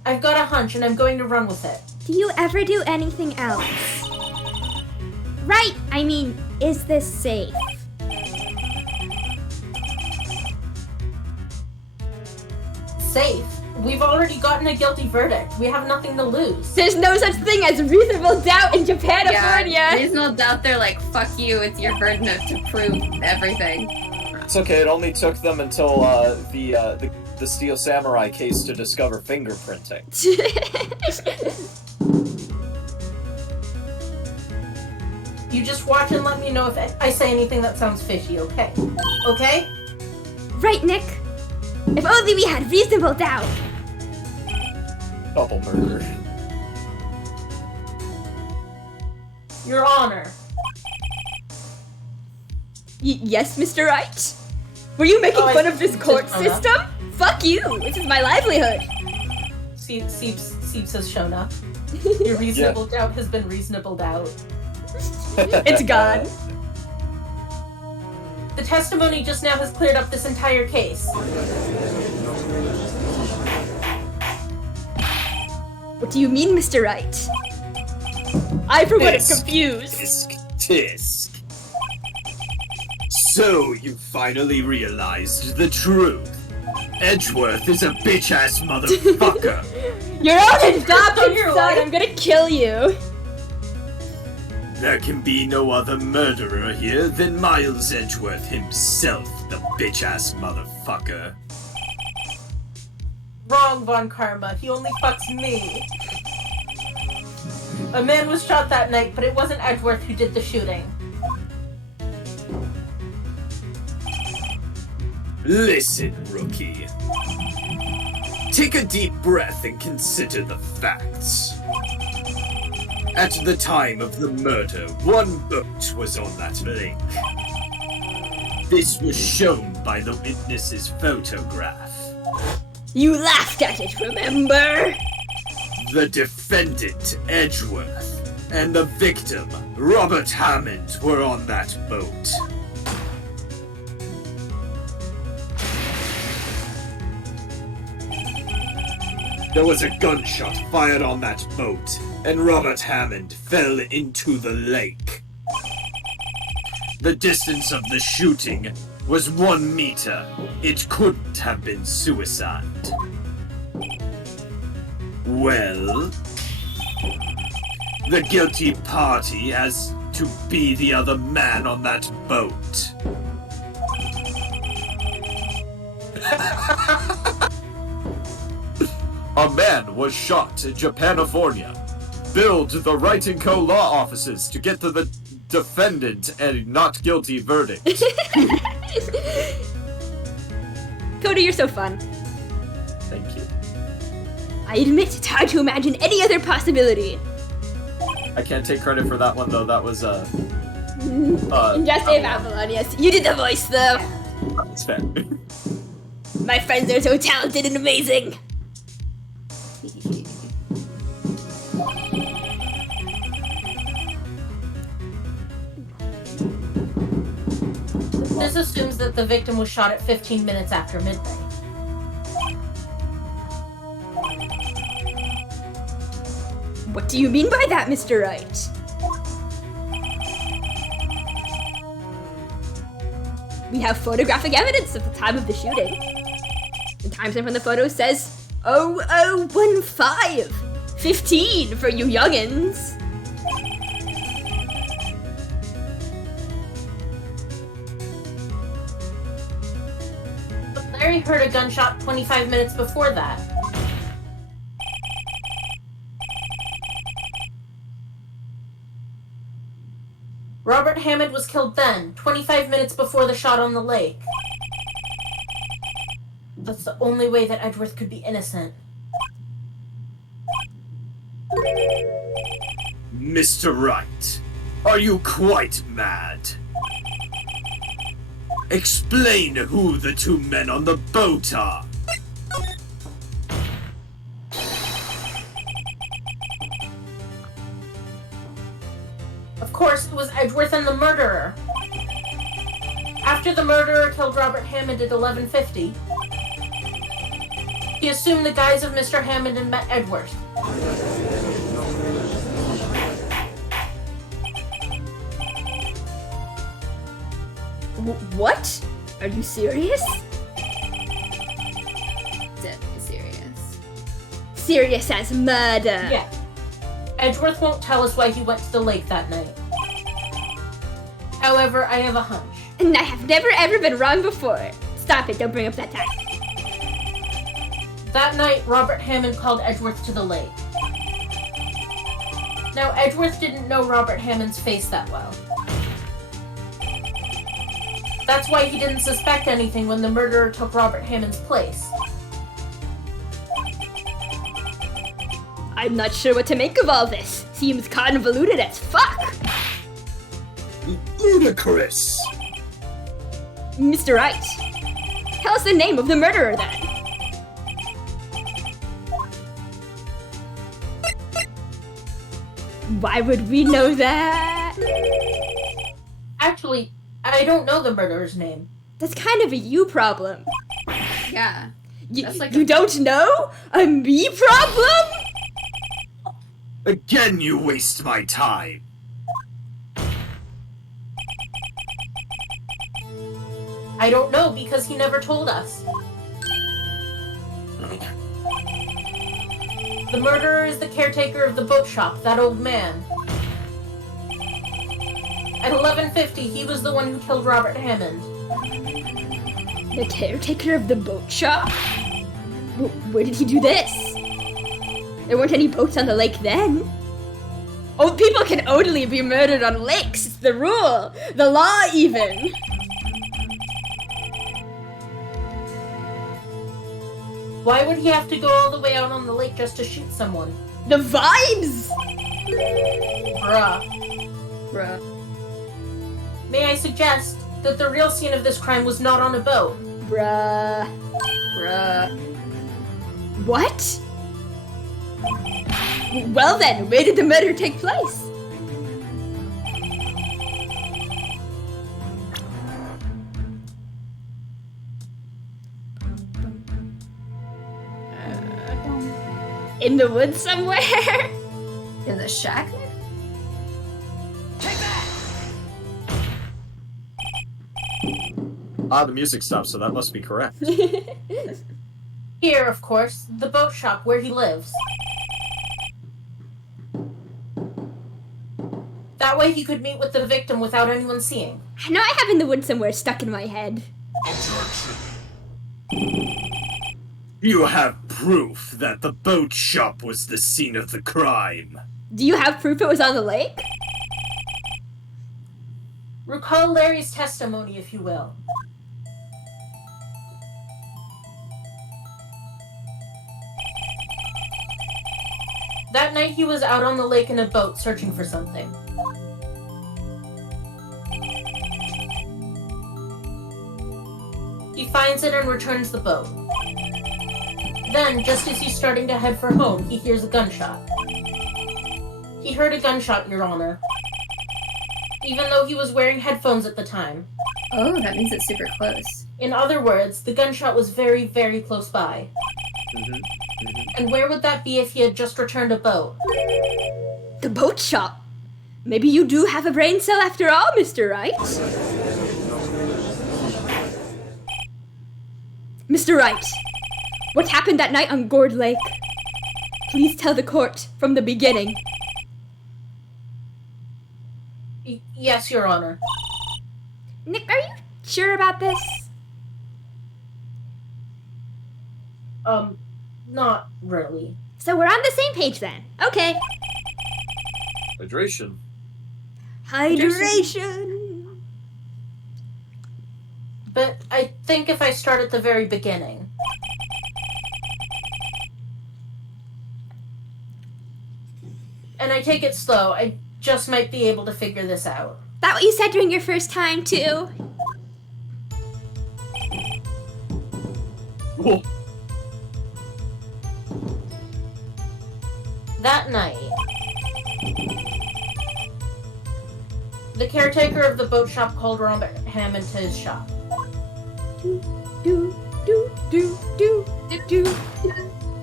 I've got a hunch and I'm going to run with it. Do you ever do anything else? Right, I mean, is this safe? Safe? We've already gotten a guilty verdict. We have nothing to lose. There's no such thing as reasonable doubt in Japanifornia! Yeah, reasonable doubt. They're like, fuck you. It's your burden to prove everything. It's okay. It only took them until the Steel Samurai case to discover fingerprinting. You just watch and let me know if I say anything that sounds fishy, okay? Okay? Right, Nick? If only we had reasonable doubt! Double murder. Your Honor. Yes, Mr. Wright? Were you making Oh, fun of this court just found out. system? Fuck you! This is my livelihood! Seeps has shown up. Your reasonable doubt has been reasonable doubt. It's gone. The testimony just now has cleared up this entire case. What do you mean, Mr. Wright? I, for one, am Tisk, confused. Tisk, tisk. So you finally realized the truth. Edgeworth is a bitch-ass motherfucker. Your own adopted On your son! life. I'm gonna kill you! There can be no other murderer here than Miles Edgeworth himself, the bitch-ass motherfucker. Wrong, Von Karma. He only fucks me. A man was shot that night, but it wasn't Edgeworth who did the shooting. Listen, rookie. Take a deep breath and consider the facts. At the time of the murder, 1 boat was on that lake. This was shown by the witness's photograph. You laughed at it, remember? The defendant, Edgeworth, and the victim, Robert Hammond, were on that boat. There was a gunshot fired on that boat, and Robert Hammond fell into the lake. The distance of the shooting was 1 meter. It couldn't have been suicide. Well, the guilty party has to be the other man on that boat. A man was shot in Japanifornia. Build the Wright & Co. law offices to get to the defendant and not guilty verdict. Cody, you're so fun. Thank you. I admit it's hard to imagine any other possibility. I can't take credit for that one though. That was Just Dave Avalon, yes. You did the voice though. It's fair. My friends are so talented and amazing. This assumes that the victim was shot at 15 minutes after midnight. What do you mean by that, Mr. Wright? We have photographic evidence of the time of the shooting. The timestamp on the photo says 0015. 15 for you youngins. But Larry heard a gunshot 25 minutes before that. Robert Hammond was killed then, 25 minutes before the shot on the lake. That's the only way that Edgeworth could be innocent. Mr. Wright, are you quite mad? Explain who the two men on the boat are. Of course, it was Edgeworth and the murderer. After the murderer killed Robert Hammond at 11:50, he assumed the guise of Mr. Hammond and met Edgeworth. What? Are you serious? Deadly serious. Serious as murder. Yeah. Edgeworth won't tell us why he went to the lake that night. However, I have a hunch. And I have never ever been wrong before. Stop it, don't bring up that time. That night, Robert Hammond called Edgeworth to the lake. Now, Edgeworth didn't know Robert Hammond's face that well. That's why he didn't suspect anything when the murderer took Robert Hammond's place. I'm not sure what to make of all this. Seems convoluted as fuck. Ludicrous! Mr. Wright, tell us the name of the murderer then. Why would we know that? Actually, I don't know the murderer's name. That's kind of a you problem. Yeah. That's like you don't know? A me problem? Again, you waste my time. I don't know because he never told us. The murderer is the caretaker of the boat shop, that old man. At 11:50, he was the one who killed Robert Hammond. The caretaker of the boat shop? Where did he do this? There weren't any boats on the lake then. Old people can only be murdered on lakes. It's the rule. The law, even. Why would he have to go all the way out on the lake just to shoot someone? The vibes! Bruh. May I suggest that the real scene of this crime was not on a boat? Bruh. What? Well then, where did the murder take place? In the woods somewhere? In the shack? Ah, the music stopped, so that must be correct. Here, of course, the boat shop where he lives. That way he could meet with the victim without anyone seeing. I know I have in the woods somewhere stuck in my head. You have proof that the boat shop was the scene of the crime. Do you have proof it was on the lake? Recall Larry's testimony, if you will. That night he was out on the lake in a boat searching for something. He finds it and returns the boat. Then, just as he's starting to head for home, he hears a gunshot. He heard a gunshot, Your Honor. Even though he was wearing headphones at the time. Oh, that means it's super close. In other words, the gunshot was very, very close by. And where would that be if he had just returned a boat? The boat shop. Maybe you do have a brain cell after all, Mr. Wright. Mr. Wright, what happened that night on Gourd Lake? Please tell the court from the beginning. Yes, Your Honor. Nick, are you sure about this? Not really. So we're on the same page then. Okay. Hydration. Hydration. But I think if I start at the very beginning. And I take it slow, I just might be able to figure this out. That what you said during your first time too? Whoa. That night, the caretaker of the boat shop called Robert Hammond to his shop. Do, do, do, do, do, do,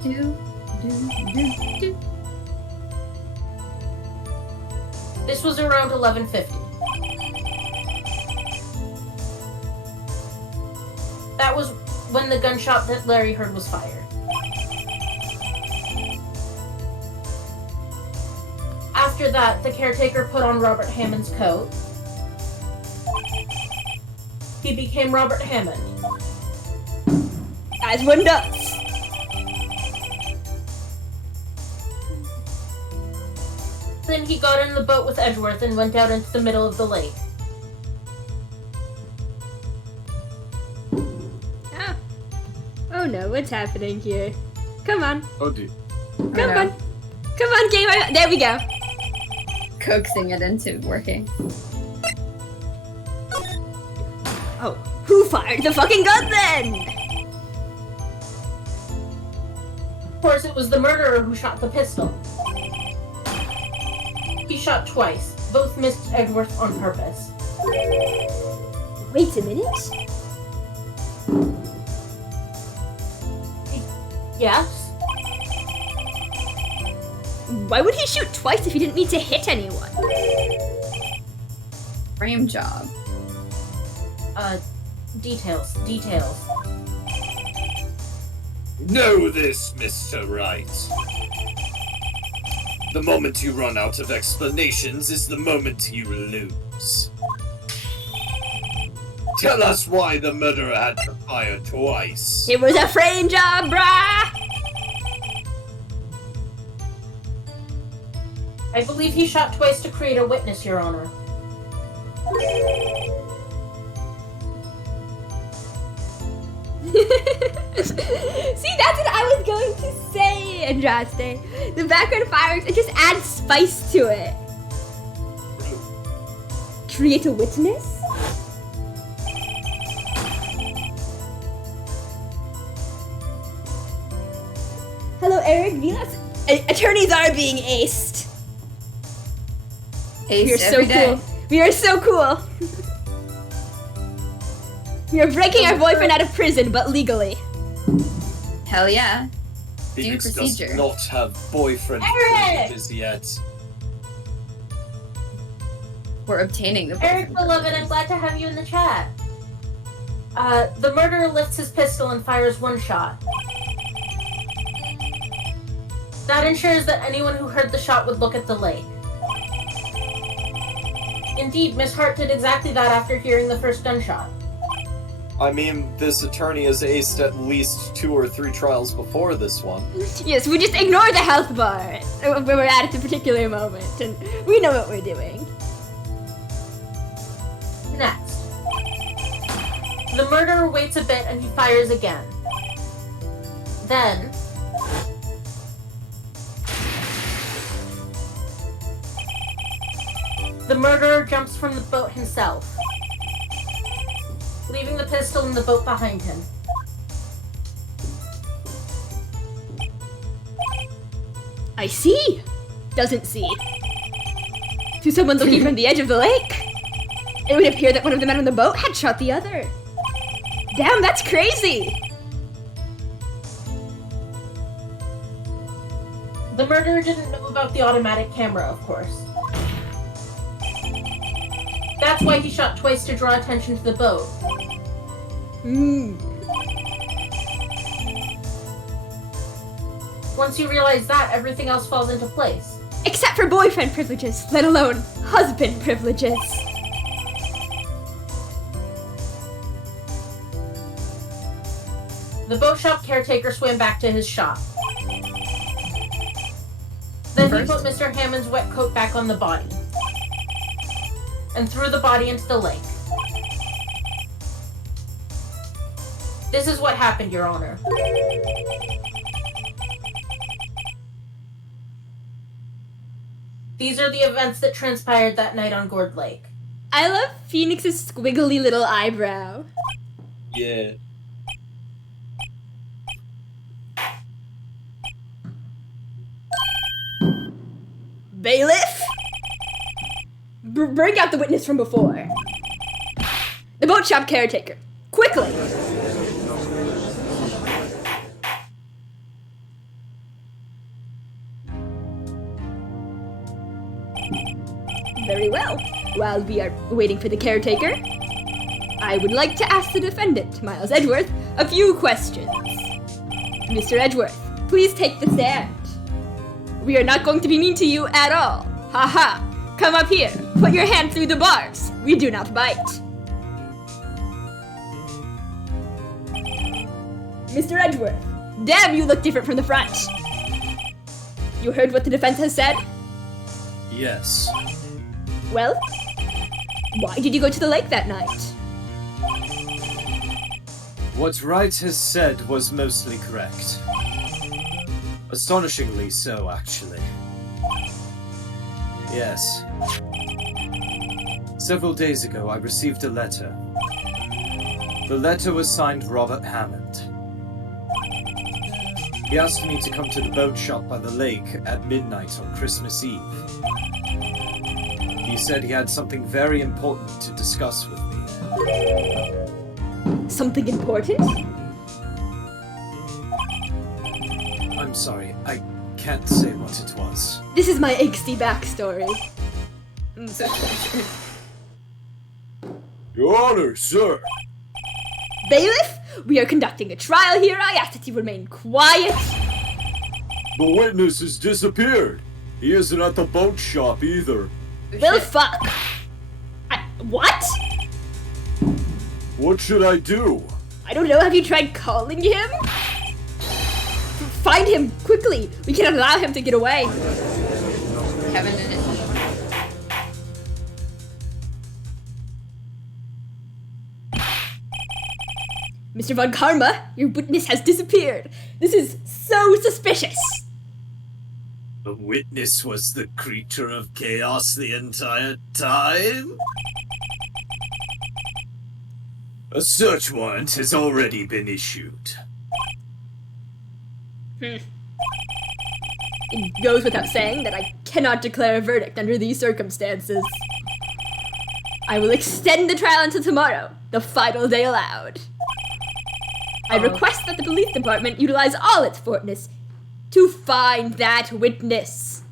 do. This was around 11:50. That was when the gunshot that Larry heard was fired. After that, the caretaker put on Robert Hammond's coat. He became Robert Hammond. As one does. Then he got in the boat with Edgeworth and went out into the middle of the lake. Oh. Oh no, what's happening here? Come on. Oh, dear. Come on. Come on, game. There we go. Coaxing it into working. Oh, who fired the fucking gun then? Of course, it was the murderer who shot the pistol. He shot twice. Both missed Edgeworth on purpose. Wait a minute. Yes? Why would he shoot twice if he didn't need to hit anyone? Frame job. Details. Know this, Mr. Wright. The moment you run out of explanations is the moment you lose. Tell us why the murderer had to fire twice. It was a frame job, brah! I believe he shot twice to create a witness, Your Honor. See, that's what I was going to say, Andraste. The background fireworks, it just adds spice to it. Create a witness? Hello, Eric. Vilas. Attorneys are being aced. We are Aced so every day. cool. We are so cool. We are breaking our boyfriend out of prison, but legally. Hell yeah. Phoenix does procedure. not have boyfriend Eric! privileges yet. We're obtaining the Eric, beloved, I'm glad to have you in the chat. The murderer lifts his pistol and fires one shot. That ensures that anyone who heard the shot would look at the lake. Indeed, Miss Hart did exactly that after hearing the first gunshot. I mean, this attorney has aced at least 2 or 3 trials before this one. Yes, we just ignore the health bar when we're at a particular moment, and we know what we're doing. Next. The murderer waits a bit and he fires again. Then... The murderer jumps from the boat himself, leaving the pistol in the boat behind him. I see. Doesn't see. To someone looking from the edge of the lake, it would appear that one of the men on the boat had shot the other. Damn, that's crazy. The murderer didn't know about the automatic camera, of course. That's why he shot twice to draw attention to the boat. Once you realize that, everything else falls into place. Except for boyfriend privileges, let alone husband privileges. The boat shop caretaker swam back to his shop. Then he put Mr. Hammond's wet coat back on the body and threw the body into the lake. This is what happened, Your Honor. These are the events that transpired that night on Gourd Lake. I love Phoenix's squiggly little eyebrow. Yeah. Bailiff? Bring out the witness from before. The boat shop caretaker. Quickly! Very well. While we are waiting for the caretaker, I would like to ask the defendant, Miles Edgeworth, a few questions. Mr. Edgeworth, please take the stand. We are not going to be mean to you at all. Haha. Come up here. Put your hand through the bars. We do not bite. Mr. Edgeworth, damn, you look different from the front. You heard what the defense has said? Yes. Well, why did you go to the lake that night? What Wright has said was mostly correct. Astonishingly so, actually. Yes. Several days ago, I received a letter. The letter was signed Robert Hammond. He asked me to come to the boat shop by the lake at midnight on Christmas Eve. He said he had something very important to discuss with me. Something important? I'm sorry, I can't say what it was. This is my angsty backstory. Your Honor, sir! Bailiff, we are conducting a trial here. I ask that you remain quiet. The witness has disappeared. He isn't at the boat shop either. Well, fuck. What? What should I do? I don't know. Have you tried calling him? Find him quickly. We cannot allow him to get away. Kevin did it. Mr. Von Karma, your witness has disappeared. This is so suspicious. The witness was the creature of chaos the entire time? A search warrant has already been issued. It goes without saying that I cannot declare a verdict under these circumstances. I will extend the trial until tomorrow, the final day allowed. I request that the police department utilize all its fortness to find that witness.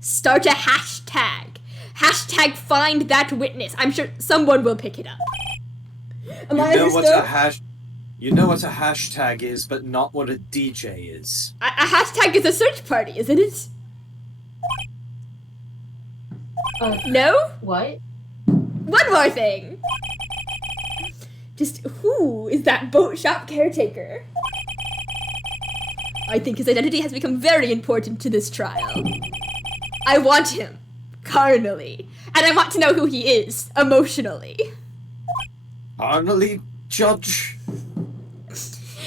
Start a hashtag. Hashtag find that witness. I'm sure someone will pick it up. Am I understood? You know what a hashtag is, but not what a DJ is. A hashtag is a search party, isn't it? No? What? One more thing. Just who is that boat shop caretaker? I think his identity has become very important to this trial. I want him, carnally, and I want to know who he is, emotionally. Carnally, Judge?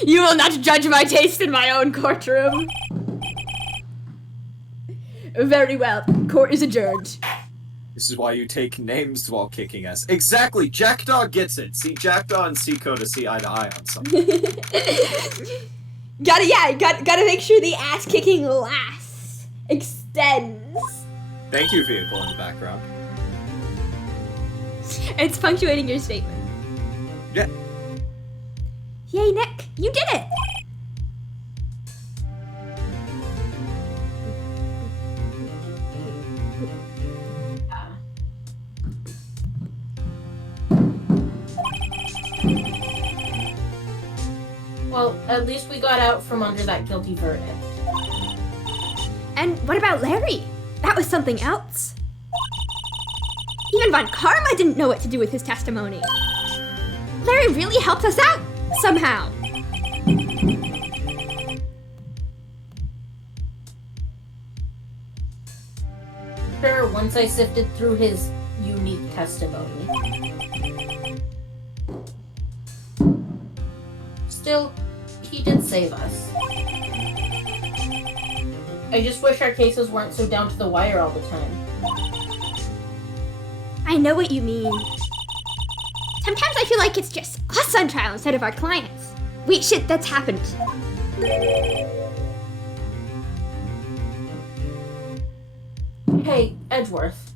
You will not judge my taste in my own courtroom. Very well, court is adjourned. This is why you take names while kicking us. Exactly, Jackdaw gets it. See, Jackdaw and Seacoda see eye to eye on something. gotta make sure the ass kicking lasts, extends. Thank you, vehicle in the background. It's punctuating your statement. Yeah. Yay, Nick, you did it! Well, at least we got out from under that guilty verdict. And what about Larry? That was something else. Even Von Karma didn't know what to do with his testimony. Larry really helped us out, somehow. Sure, once I sifted through his unique testimony. Still, he did save us. I just wish our cases weren't so down to the wire all the time. I know what you mean. Sometimes I feel like it's just us on trial instead of our clients. Wait, shit, that's happened. Hey, Edgeworth.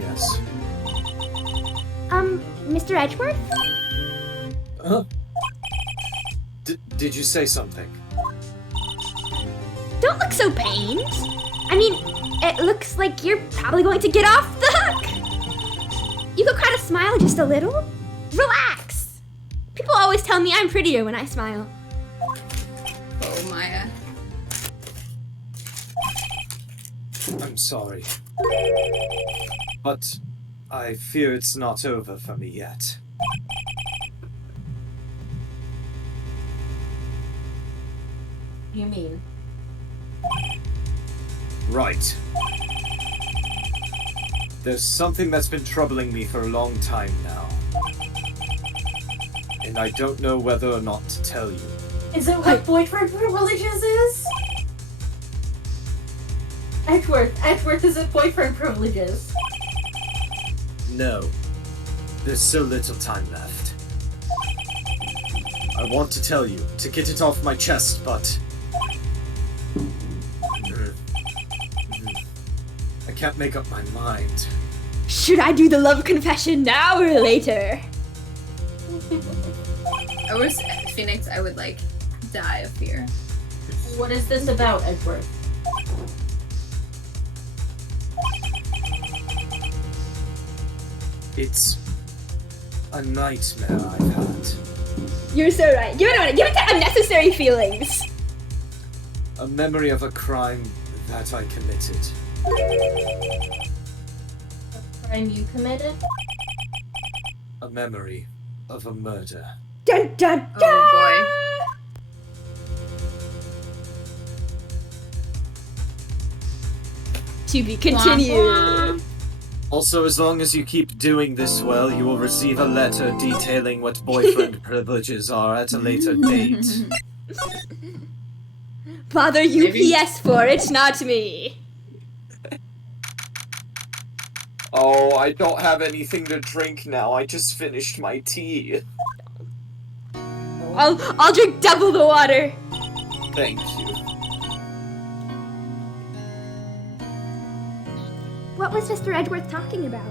Yes. Mr. Edgeworth? Huh? Did you say something? Don't look so pained. I mean, it looks like you're probably going to get off the hook. You could kind of smile just a little. Relax. People always tell me I'm prettier when I smile. Oh, Maya. I'm sorry. But I fear it's not over for me yet. You mean? Right. There's something that's been troubling me for a long time now. And I don't know whether or not to tell you. Is it what boyfriend privileges is? Edgeworth, is it boyfriend privileges? No. There's so little time left. I want to tell you, to get it off my chest, but... I can't make up my mind. Should I do the love confession now or later? I was Phoenix, I would like die of fear. What is this about, Edgeworth? It's a nightmare I've had. You're so right. Give it to unnecessary feelings. A memory of a crime that I committed. A crime you committed? A memory of a murder. Dun dun dun! Oh To be continued. Also, as long as you keep doing this well, you will receive a letter detailing what boyfriend privileges are at a later date. Bother UPS for it, not me. Oh, I don't have anything to drink now. I just finished my tea. I'll drink double the water. Thank you. What was Mr. Edgeworth talking about?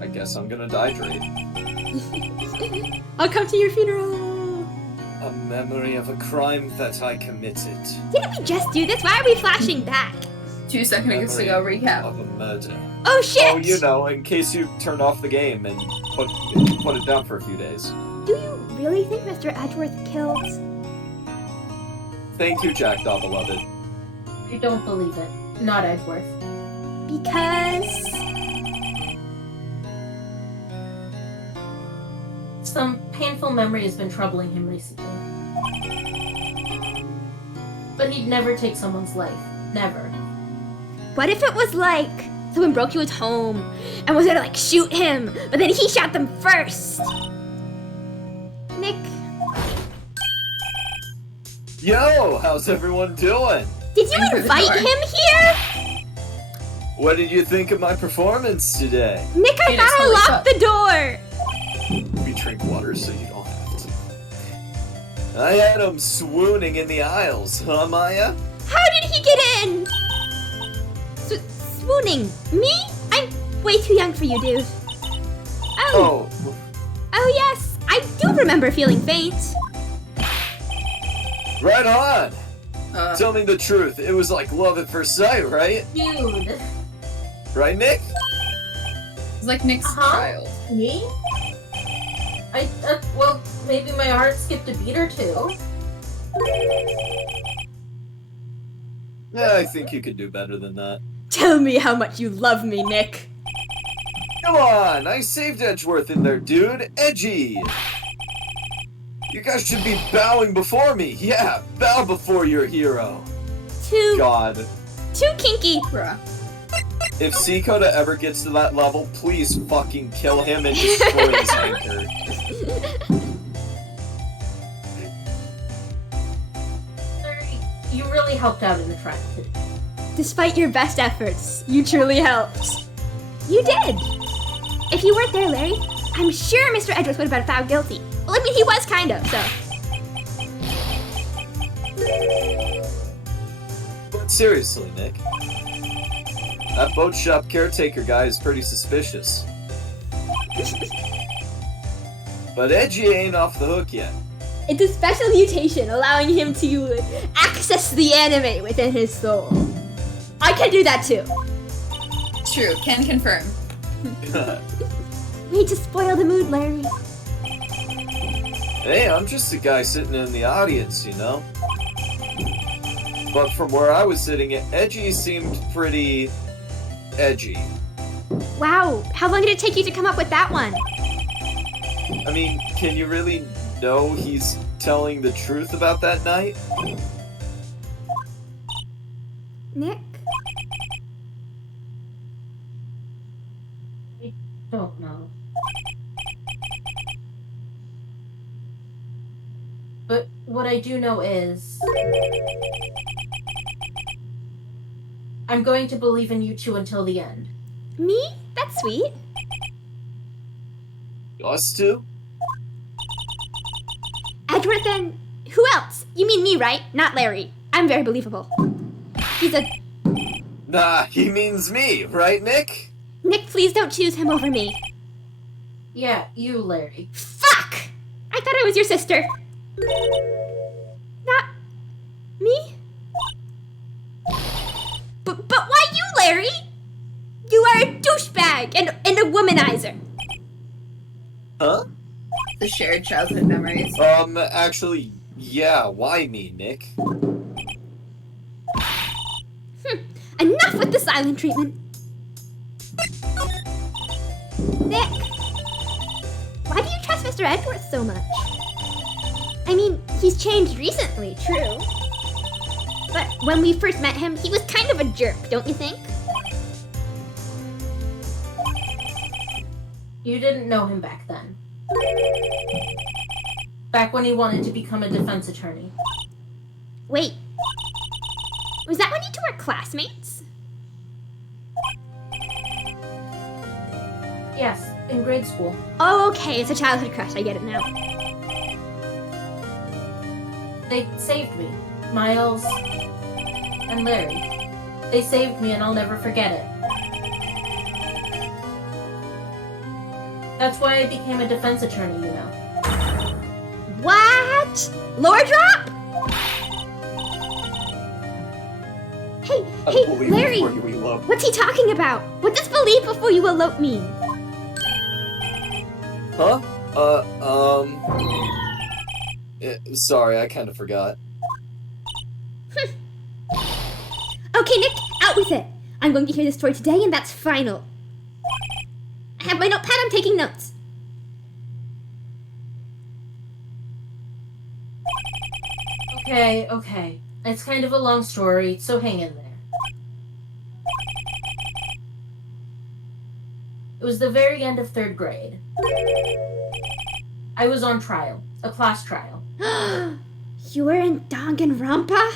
I guess I'm gonna dehydrate. I'll come to your funeral. A memory of a crime that I committed. Didn't we just do this? Why are we flashing back? 2 seconds to go recap. Of a murder. Oh shit! Oh, you know, in case you turned off the game and put it down for a few days. Do you really think Mr. Edgeworth killed? Thank you, Jackdaw beloved. I don't believe it. Not Edgeworth. Because... Some painful memory has been troubling him recently. But he'd never take someone's life. Never. What if it was like someone broke into his home and was gonna like shoot him, but then he shot them first? Nick, Yo, how's everyone doing? Did you Ring for the invite door. him here? What did you think of my performance today? Nick, I Phoenix, thought I holy locked the door. We drink water so you don't have to. I had him swooning in the aisles, huh, Maya? How did he get in? Swooning. Me? I'm way too young for you, dude. Oh, Oh yes, I do remember feeling faint. right on! Uh, Tell me the truth, it was like love at first sight, right? Dude. Right, Nick? it's like Nick's Uh-huh. child. Me? Well, maybe my heart skipped a beat or two. Yeah, I think you could do better than that. Tell me how much you love me, Nick. Come on, I saved Edgeworth in there, dude. Edgy! You guys should be bowing before me. Yeah, bow before your hero. Too God. kinky. Bruh. If Seacoda ever gets to that level, please fucking kill him and destroy his anchor. Larry, you really helped out in the trial today. Despite your best efforts, you truly helped. You did. If you weren't there, Larry, I'm sure Mr. Edgeworth would have been found guilty. Well, I mean, he was kind of, so. But seriously, Nick. That boat shop caretaker guy is pretty suspicious. But Edgy ain't off the hook yet. It's a special mutation allowing him to access the anime within his soul. I can do that too. True, can confirm. Way to spoil the mood, Larry. Hey, I'm just a guy sitting in the audience, you know? But from where I was sitting, Edgy seemed pretty edgy. Wow, how long did it take you to come up with that one? I mean, can you really know he's telling the truth about that night? Nick? Don't know. But what I do know is... I'm going to believe in you two until the end. Me? That's sweet. Us two? Edgeworth and who else? You mean me, right? Not Larry. I'm very believable. He's a... Nah, he means me, right, Nick? Nick, please don't choose him over me. Yeah, you, Larry. Fuck! I thought I was your sister. Not... me? But why you, Larry? You are a douchebag and a womanizer. Huh? The shared childhood memories. Actually, yeah, why me, Nick? Enough with the silent treatment. Nick, why do you trust Mr. Edgeworth so much? I mean, he's changed recently, true. But when we first met him, he was kind of a jerk, don't you think? You didn't know him back then. Back when he wanted to become a defense attorney. Wait, was that when you two were classmates? Yes, in grade school. Oh, okay, it's a childhood crush, I get it now. They saved me. Miles and Larry. They saved me and I'll never forget it. That's why I became a defense attorney, you know. What? Lore drop? Hey, Believe Larry, before you elope. what's he talking about? What does believe before you elope mean? Huh? Sorry, I kind of forgot. Okay, Nick, out with it. I'm going to hear this story today, and that's final. I have my notepad, I'm taking notes. Okay. It's kind of a long story, so hang in there. It was the very end of 3rd grade. I was on trial, a class trial. You were in Danganronpa?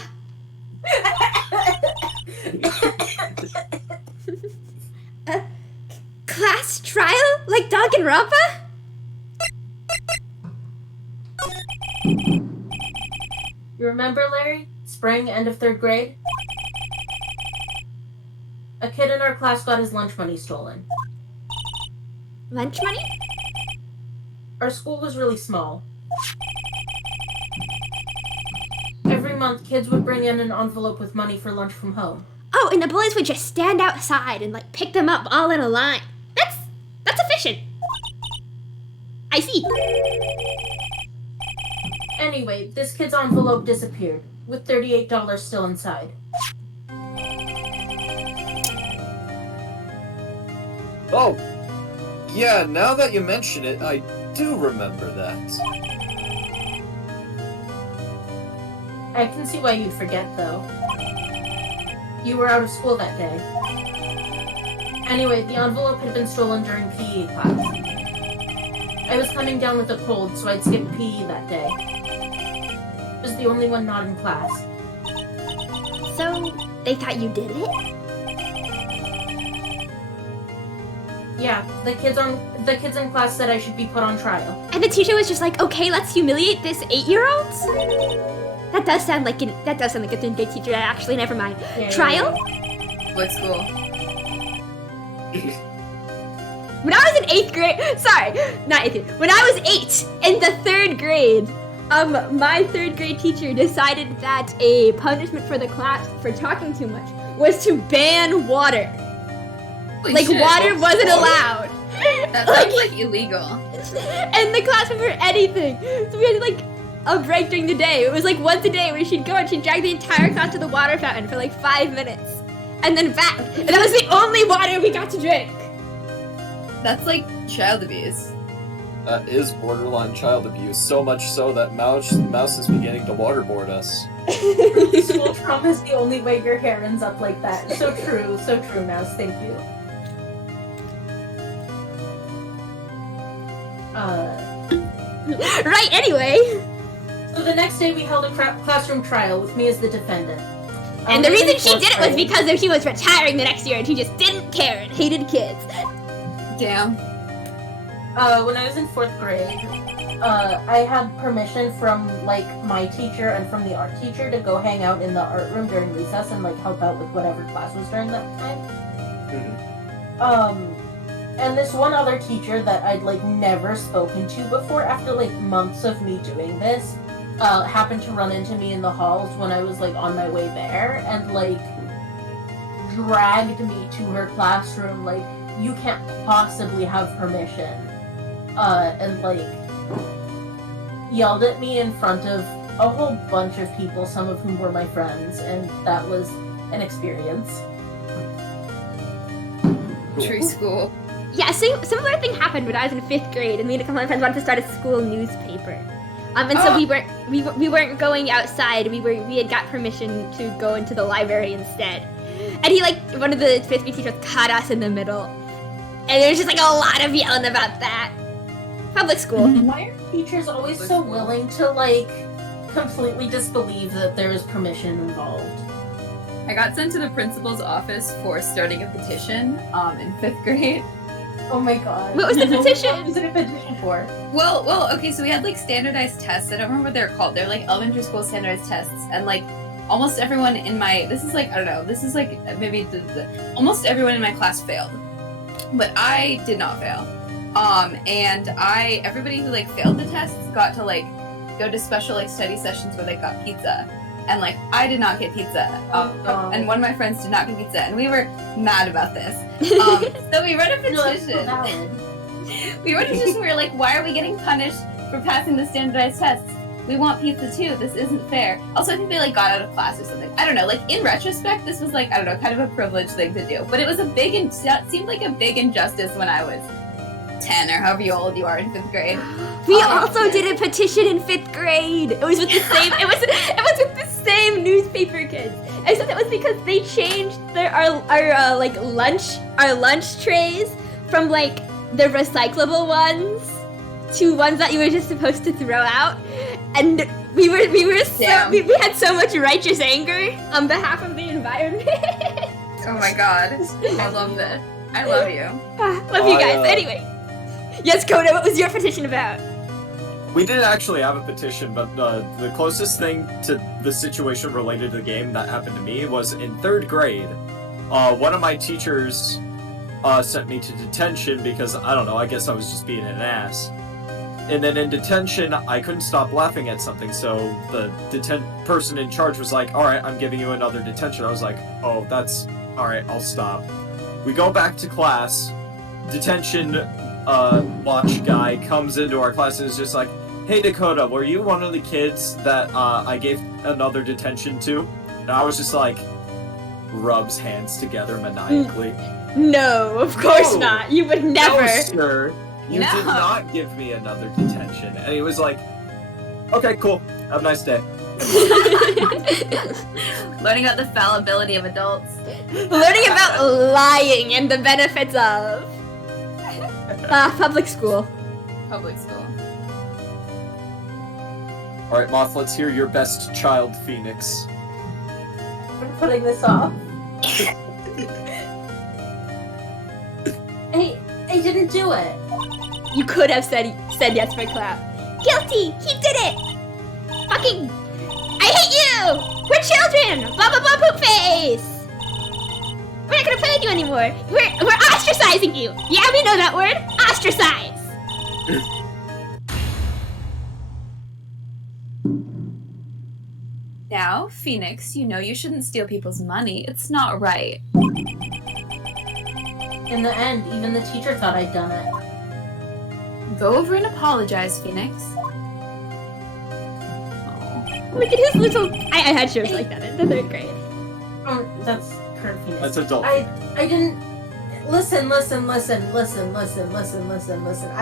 Grandpa? You remember, Larry? Spring, end of 3rd grade? A kid in our class got his lunch money stolen. Lunch money? Our school was really small. Every month, kids would bring in an envelope with money for lunch from home. Oh, and the boys would just stand outside and like pick them up all in a line. That's efficient. I see. Anyway, this kid's envelope disappeared, with $38 still inside. Oh, yeah, now that you mention it, I do remember that. I can see why you'd forget, though. You were out of school that day. Anyway, the envelope had been stolen during PE class. I was coming down with a cold, so I'd skipped PE that day. I was the only one not in class. So, they thought you did it? Yeah, the kids in class said I should be put on trial. And the teacher was just like, okay, let's humiliate this 8-year-old? That does sound like a 3rd grade teacher, actually, never mind. Yeah, Trial? What school? When I was in 8th grade, sorry, not 8th grade, when I was 8 in the 3rd grade, my 3rd grade teacher decided that a punishment for the class for talking too much was to ban water. Holy Like, shit. water wasn't allowed. That sounds like illegal. And the class for anything. So we had like a break during the day. It was like once a day where she'd go and she'd drag the entire class to the water fountain for like 5 minutes. And then back. And that was the only water we got to drink. That's like child abuse. That is borderline child abuse, so much so that Mouse is beginning to waterboard us. School trauma is the only way your hair ends up like that. So true, Mouse. Thank you. Right, anyway. So the next day we held a classroom trial with me as the defendant. And the I was in reason she 4th did it was grade. because she was retiring the next year and she just didn't care and hated kids. Damn. When I was in 4th grade, I had permission from, like, my teacher and from the art teacher to go hang out in the art room during recess and, like, help out with whatever class was during that time. And this one other teacher that I'd, like, never spoken to before, after, like, months of me doing this, happened to run into me in the halls when I was, like, on my way there, and, like, dragged me to her classroom, like, you can't possibly have permission. And, like, yelled at me in front of a whole bunch of people, some of whom were my friends, and that was an experience. True school. Yeah, similar thing happened when I was in 5th grade and me and a couple of my friends wanted to start a school newspaper. And so we weren't going outside. We had got permission to go into the library instead. And he, like, one of the 5th grade teachers caught us in the middle. And there was just like a lot of yelling about that. Public school. Why are teachers always so willing to, like, completely disbelieve that there is permission involved? I got sent to the principal's office for starting a petition in 5th grade. Oh my god. What was the petition? What was it a petition for? Well, okay, so we had like standardized tests. I don't remember what they're called. They're like elementary school standardized tests, and like almost everyone in my almost everyone in my class failed, but I did not fail. And everybody who like failed the tests got to like go to special like study sessions where they got pizza. And like I did not get pizza, and one of my friends did not get pizza, and we were mad about this. So we wrote a petition. We wrote a petition. We were like, "Why are we getting punished for passing the standardized tests? We want pizza too. This isn't fair." Also, I think they like got out of class or something. I don't know. Like in retrospect, this was like I don't know, kind of a privileged thing to do. But it was seemed like a big injustice when I was 10 or however old you are in 5th grade. We also did a petition in 5th grade. It was with the same. It was with the same newspaper kids. Except it was because they changed our lunch trays from like the recyclable ones to ones that you were just supposed to throw out, and we had so much righteous anger on behalf of the environment. Oh my god, I love this. I love you. Love you guys. Anyway. Yes, Coda, what was your petition about? We didn't actually have a petition, but the closest thing to the situation related to the game that happened to me was in 3rd grade. One of my teachers sent me to detention because, I don't know, I guess I was just being an ass. And then in detention, I couldn't stop laughing at something, so the person in charge was like, alright, I'm giving you another detention. I was like, oh, that's... alright, I'll stop. We go back to class. Detention watch guy comes into our class and is just like, hey Dakota, were you one of the kids that I gave another detention to? And I was just like, rubs hands together maniacally. No, of course No. not. You would never. No, sir. You No. did not give me another detention. And he was like, okay, cool. Have a nice day. Learning about the fallibility of adults. Learning about lying and the benefits of public school. Public school. Alright, Moth, let's hear your best child, Phoenix. I'm putting this off. I didn't do it. You could have said yes for clout. Guilty! He did it! Fucking... I hate you! We're children! Blah blah blah poop face! We're not gonna play with you anymore. We're ostracizing you! Yeah, we know that word! Ostracize! Now, Phoenix, you know you shouldn't steal people's money. It's not right. In the end, even the teacher thought I'd done it. Go over and apologize, Phoenix. Look at his little... I had shows like that in the 3rd grade. That's current Phoenix. That's adult. I didn't... Listen. I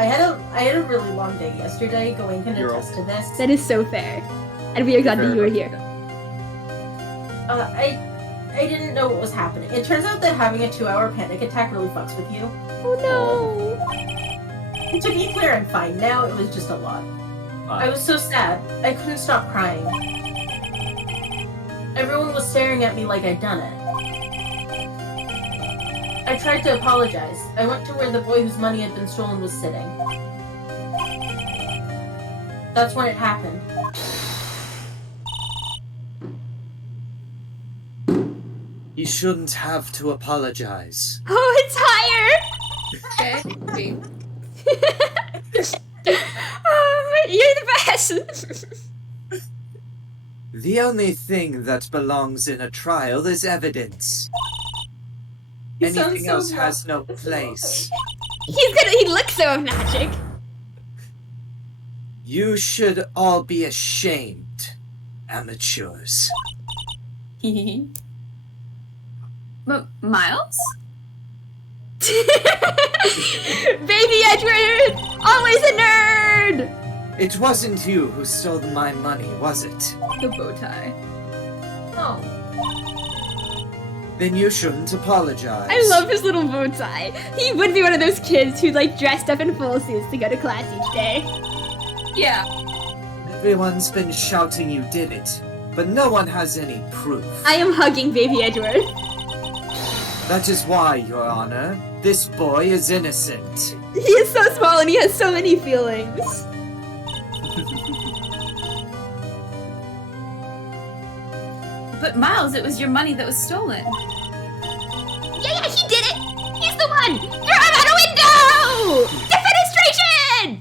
had a really long day yesterday. Gawain can You're attest to this. That is so fair. And we are glad that you were here. I didn't know what was happening. It turns out that having a 2-hour panic attack really fucks with you. Oh no! To be clear, I'm fine now. It was just a lot. I was so sad. I couldn't stop crying. Everyone was staring at me like I'd done it. I tried to apologize. I went to where the boy whose money had been stolen was sitting. That's when it happened. You shouldn't have to apologize. Oh, it's higher! Okay, see. Oh, you're the best! The only thing that belongs in a trial is evidence. He sounds Anything so else has no place. He looks so magic. You should all be ashamed, amateurs. But Miles? Baby Edgeworth! Always a nerd! It wasn't you who stole my money, was it? The bow tie. Oh. Then you shouldn't apologize. I love his little bow tie. He would be one of those kids who like dressed up in full suits to go to class each day. Yeah. Everyone's been shouting you did it, but no one has any proof. I am hugging Baby Edgeworth. That is why, Your Honor, this boy is innocent. He is so small and he has so many feelings. But Miles, it was your money that was stolen. Yeah, he did it! He's the one! Throw him out a window! Defenestration!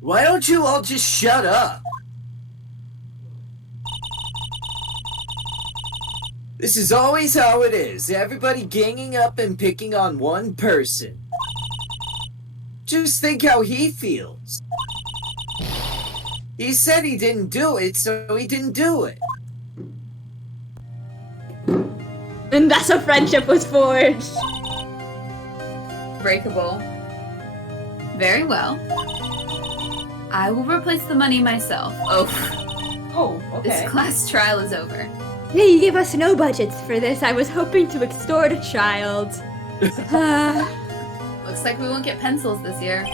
Why don't you all just shut up? This is always how it is. Everybody ganging up and picking on one person. Just think how he feels. He said he didn't do it, so he didn't do it. And that's how friendship was forged. Breakable. Very well. I will replace the money myself. Oh, Oh, this okay. class trial is over. Yeah, you gave us no budgets for this. I was hoping to extort a child. Looks like we won't get pencils this year.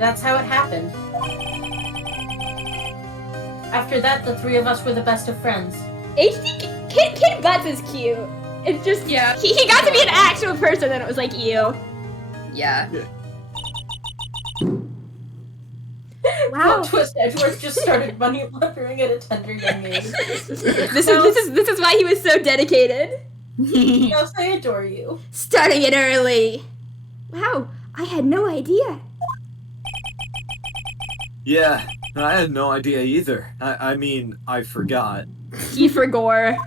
That's how it happened. After that, the three of us were the best of friends. HD Kid Butts is cute. It's just, Yeah. he got to be an actual person, and it was like, ew. Yeah. Wow. Plot twist, Edgeworth just started money laundering at a tender young age. This is why he was so dedicated. Yes, I adore you. Starting it early. Wow, I had no idea. Yeah, I had no idea either. I mean, I forgot. He forgore.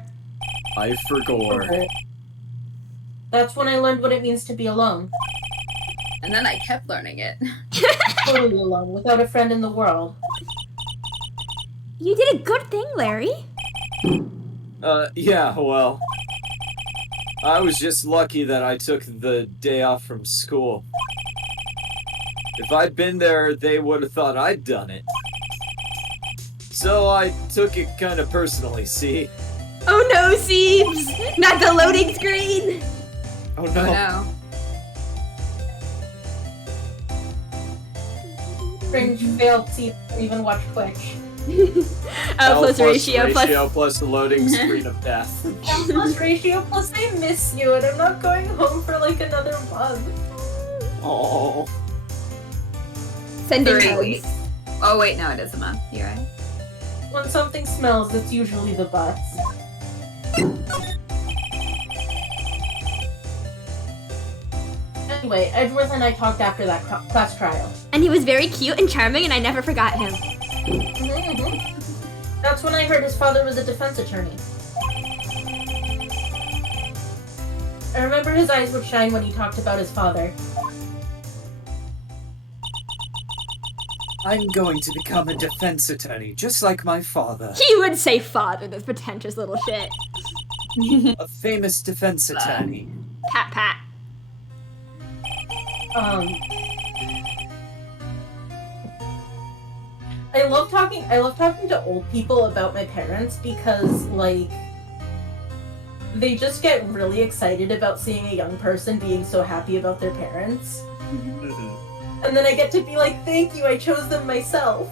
I forgot. That's when I learned what it means to be alone. And then I kept learning it. Totally alone, without a friend in the world. You did a good thing, Larry. Yeah, well. I was just lucky that I took the day off from school. If I'd been there, they would have thought I'd done it. So I took it kind of personally, see? Oh no, Siebes! Not the loading screen! Oh Oh no. no. Cringe, failed, see, even watch Twitch. L plus ratio plus the loading screen of death. L plus ratio plus I miss you and I'm not going home for like another month. Oh. sending 3 hugs. weeks. Oh wait, no, it is a month. You're right. When something smells, it's usually the butts. Anyway, Edgeworth and I talked after that class trial. And he was very cute and charming, and I never forgot him. That's when I heard his father was a defense attorney. I remember his eyes would shine when he talked about his father. I'm going to become a defense attorney, just like my father. He would say father, this pretentious little shit. A famous defense attorney. Pat pat. I love talking to old people about my parents because, like, they just get really excited about seeing a young person being so happy about their parents. And then I get to be like, thank you, I chose them myself.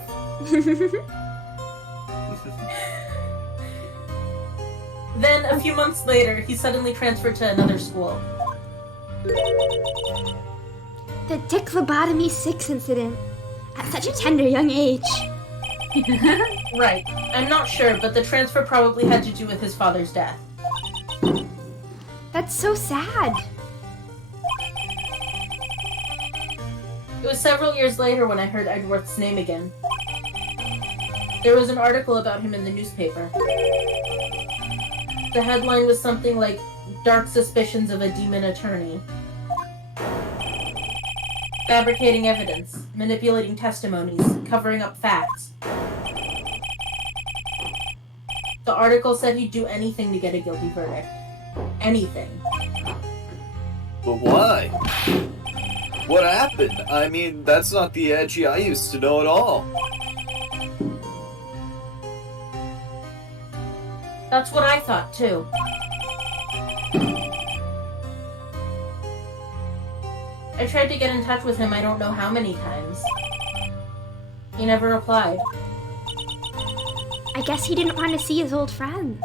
Then, a few months later, he suddenly transferred to another school. The dick lobotomy 6 incident. At such a tender young age. Right. I'm not sure, but the transfer probably had to do with his father's death. That's so sad. It was several years later when I heard Edgeworth's name again. There was an article about him in the newspaper. The headline was something like, "Dark Suspicions of a Demon Attorney." Fabricating evidence, manipulating testimonies, covering up facts. The article said he'd do anything to get a guilty verdict. Anything. But why? What happened? I mean, that's not the Edgy I used to know at all. That's what I thought, too. I tried to get in touch with him I don't know how many times. He never replied. I guess he didn't want to see his old friends.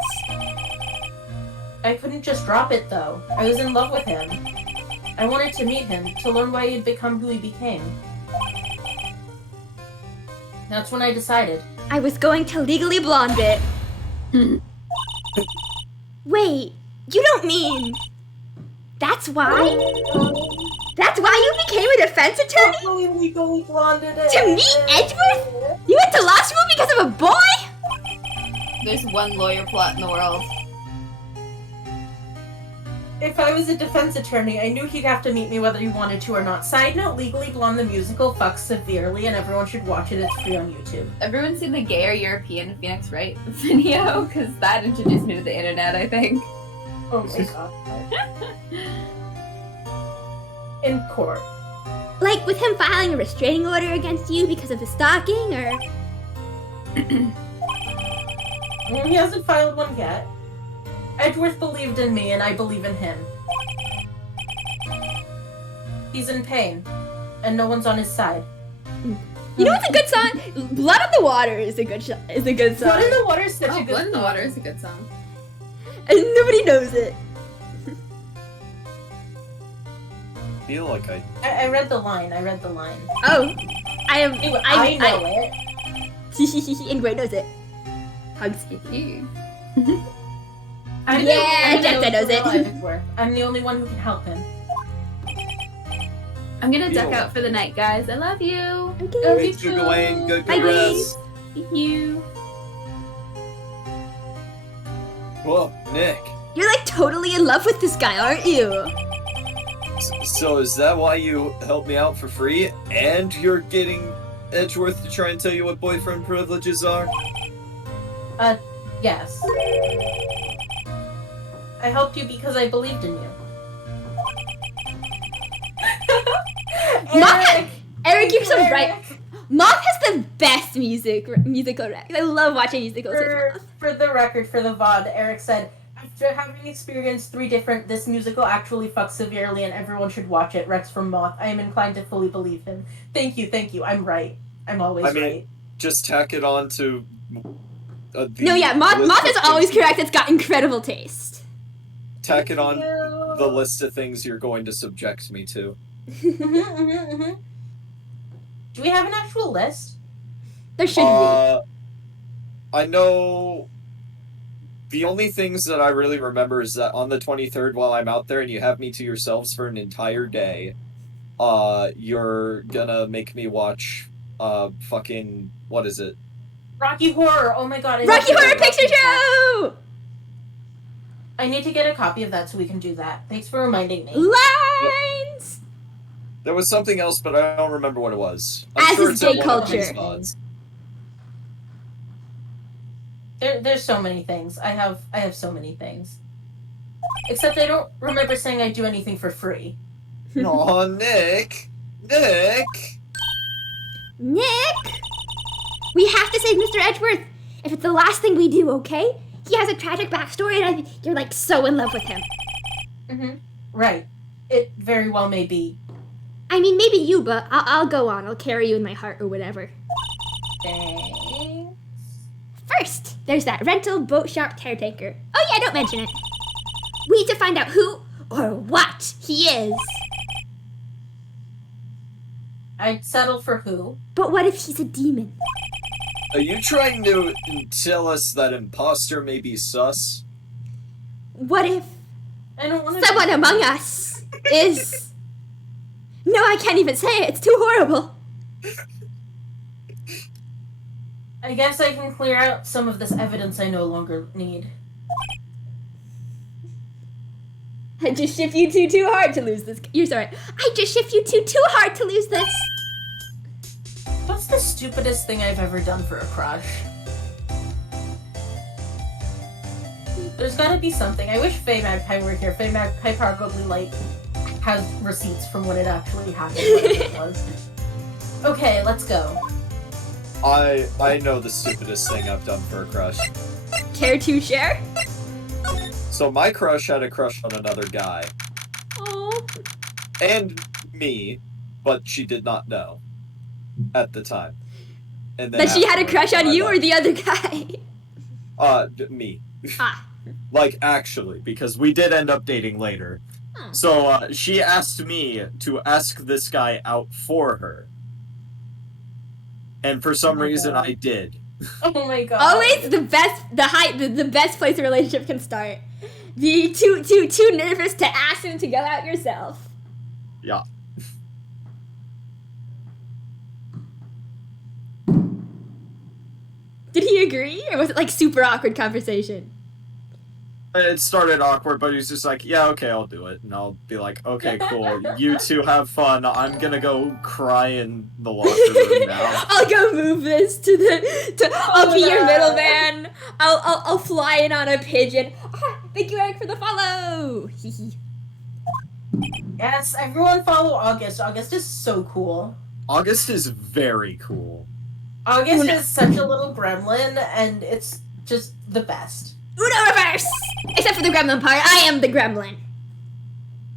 I couldn't just drop it, though. I was in love with him. I wanted to meet him, to learn why he'd become who he became. That's when I decided. I was going to legally blonde it. Wait, you don't mean... That's why? That's why you became a defense attorney? Legally blonded it. To meet Edgeworth? You went to law school because of a boy? There's one lawyer plot in the world. If I was a defense attorney, I knew he'd have to meet me whether he wanted to or not. Side note, Legally Blonde the musical fucks severely, and everyone should watch it. It's free on YouTube. Everyone's seen the Gay or European Phoenix Wright video? Because that introduced me to the internet, I think. Oh my god. In court. Like with him filing a restraining order against you because of the stalking, or... He hasn't filed one yet. Edgeworth believed in me, and I believe in him. He's in pain, and no one's on his side. You know what's a good song? Blood on the Water is a good song. Blood in the Water is such a good Blood in the song. Water is a good song. And nobody knows it. feel like I... I read the line. I read the line. Oh, I am. Anyway, I know it. And Gray knows it. Hugs. You. I Yeah, know Jessica knows it. Edgeworth. I'm the only one who can help him. I'm gonna duck Ew. out for the night, guys. I love you. Okay. Me too, Gawain. Good Bye, rest. You. Whoa, Nick. You're like totally in love with this guy, aren't you? So is that why you helped me out for free? And you're getting Edgeworth to try and tell you what boyfriend privileges are? Yes. I helped you because I believed in you. Eric, you're so Eric. right. Moth has the best musical recs. I love watching musicals with Moth. For the record, for the VOD, Eric said, after having experienced 3 different, this musical actually fucks severely and everyone should watch it. Rex from Moth. I am inclined to fully believe him. Thank you. I'm right. I'm always I mean, right. just tack it on to... No, yeah, Moth is always correct. It's got incredible taste. Tack it on Thank the you. list of things you're going to subject me to. Do we have an actual list? There should be. I know... The only things that I really remember is that on the 23rd, while I'm out there and you have me to yourselves for an entire day, you're gonna make me watch, fucking... What is it? Rocky Horror. Oh my god. Rocky Horror Picture Show! I need to get a copy of that so we can do that. Thanks for reminding me. Lines! There was something else, but I don't remember what it was. As is it's at gay one of these culture. mods. There's so many things. I have so many things. Except I don't remember saying I'd do anything for free. Aw, Nick! Nick! Nick! We have to save Mr. Edgeworth! If it's the last thing we do, okay? He has a tragic backstory and you're like so in love with him. Right. It very well may be. I mean, maybe you, but I'll go on. I'll carry you in my heart or whatever. Thanks. First, there's that rental boat shop caretaker. Oh yeah, don't mention it. We need to find out who or what he is. I'd settle for who? But what if he's a demon? Are you trying to tell us that imposter may be sus? What if I don't want to. someone among us is... No, I can't even say it. It's too horrible. I guess I can clear out some of this evidence I no longer need. I just shift you two too hard to lose this. You're sorry. I just shift you two too hard to lose this. What's the stupidest thing I've ever done for a crush? There's gotta be something. I wish Faye Magpie were here. Faye Magpie probably, like, has receipts from when it actually happened, whatever it was. Okay, let's go. I know the stupidest thing I've done for a crush. Care to share? So my crush had a crush on another guy. Oh. And me, but she did not know at the time. And then That she had a afterwards, crush on I you or left. the other guy? Me. Ah. Like, actually, because we did end up dating later. Hmm. So, she asked me to ask this guy out for her. And for some Oh my reason, God. I did. Oh my god. Always the best, the best place a relationship can start. Be too nervous to ask him to go out yourself. Yeah. Did he agree, or was it like super awkward conversation? It started awkward, but he's just like, yeah, okay, I'll do it. And I'll be like, okay, cool. You two have fun. I'm gonna go cry in the locker room now. I'll go move this to the. I'll be your no. middleman. I'll fly in on a pigeon. Ah, thank you, Eric, for the follow. Hee hee. Yes, everyone follow August. August is so cool. August is very cool. August Una. is such a little gremlin, and it's just the best. Uno reverse. Except for the gremlin part, I am the gremlin.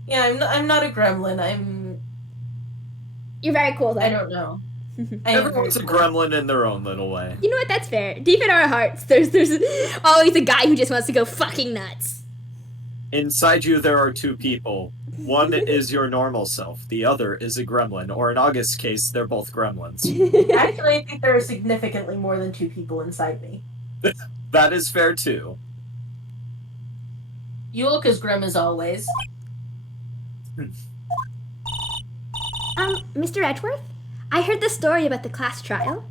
Yeah, I'm not a gremlin. You're very cool, though. I don't know. I am Everyone's a very cool. gremlin in their own little way. You know what? That's fair. Deep in our hearts, there's always a guy who just wants to go fucking nuts. Inside you, there are two people. One is your normal self. The other is a gremlin, or in August's case, they're both gremlins. Actually, I think there are significantly more than 2 people inside me. That is fair, too. You look as grim as always. Mr. Edgeworth? I heard the story about the class trial.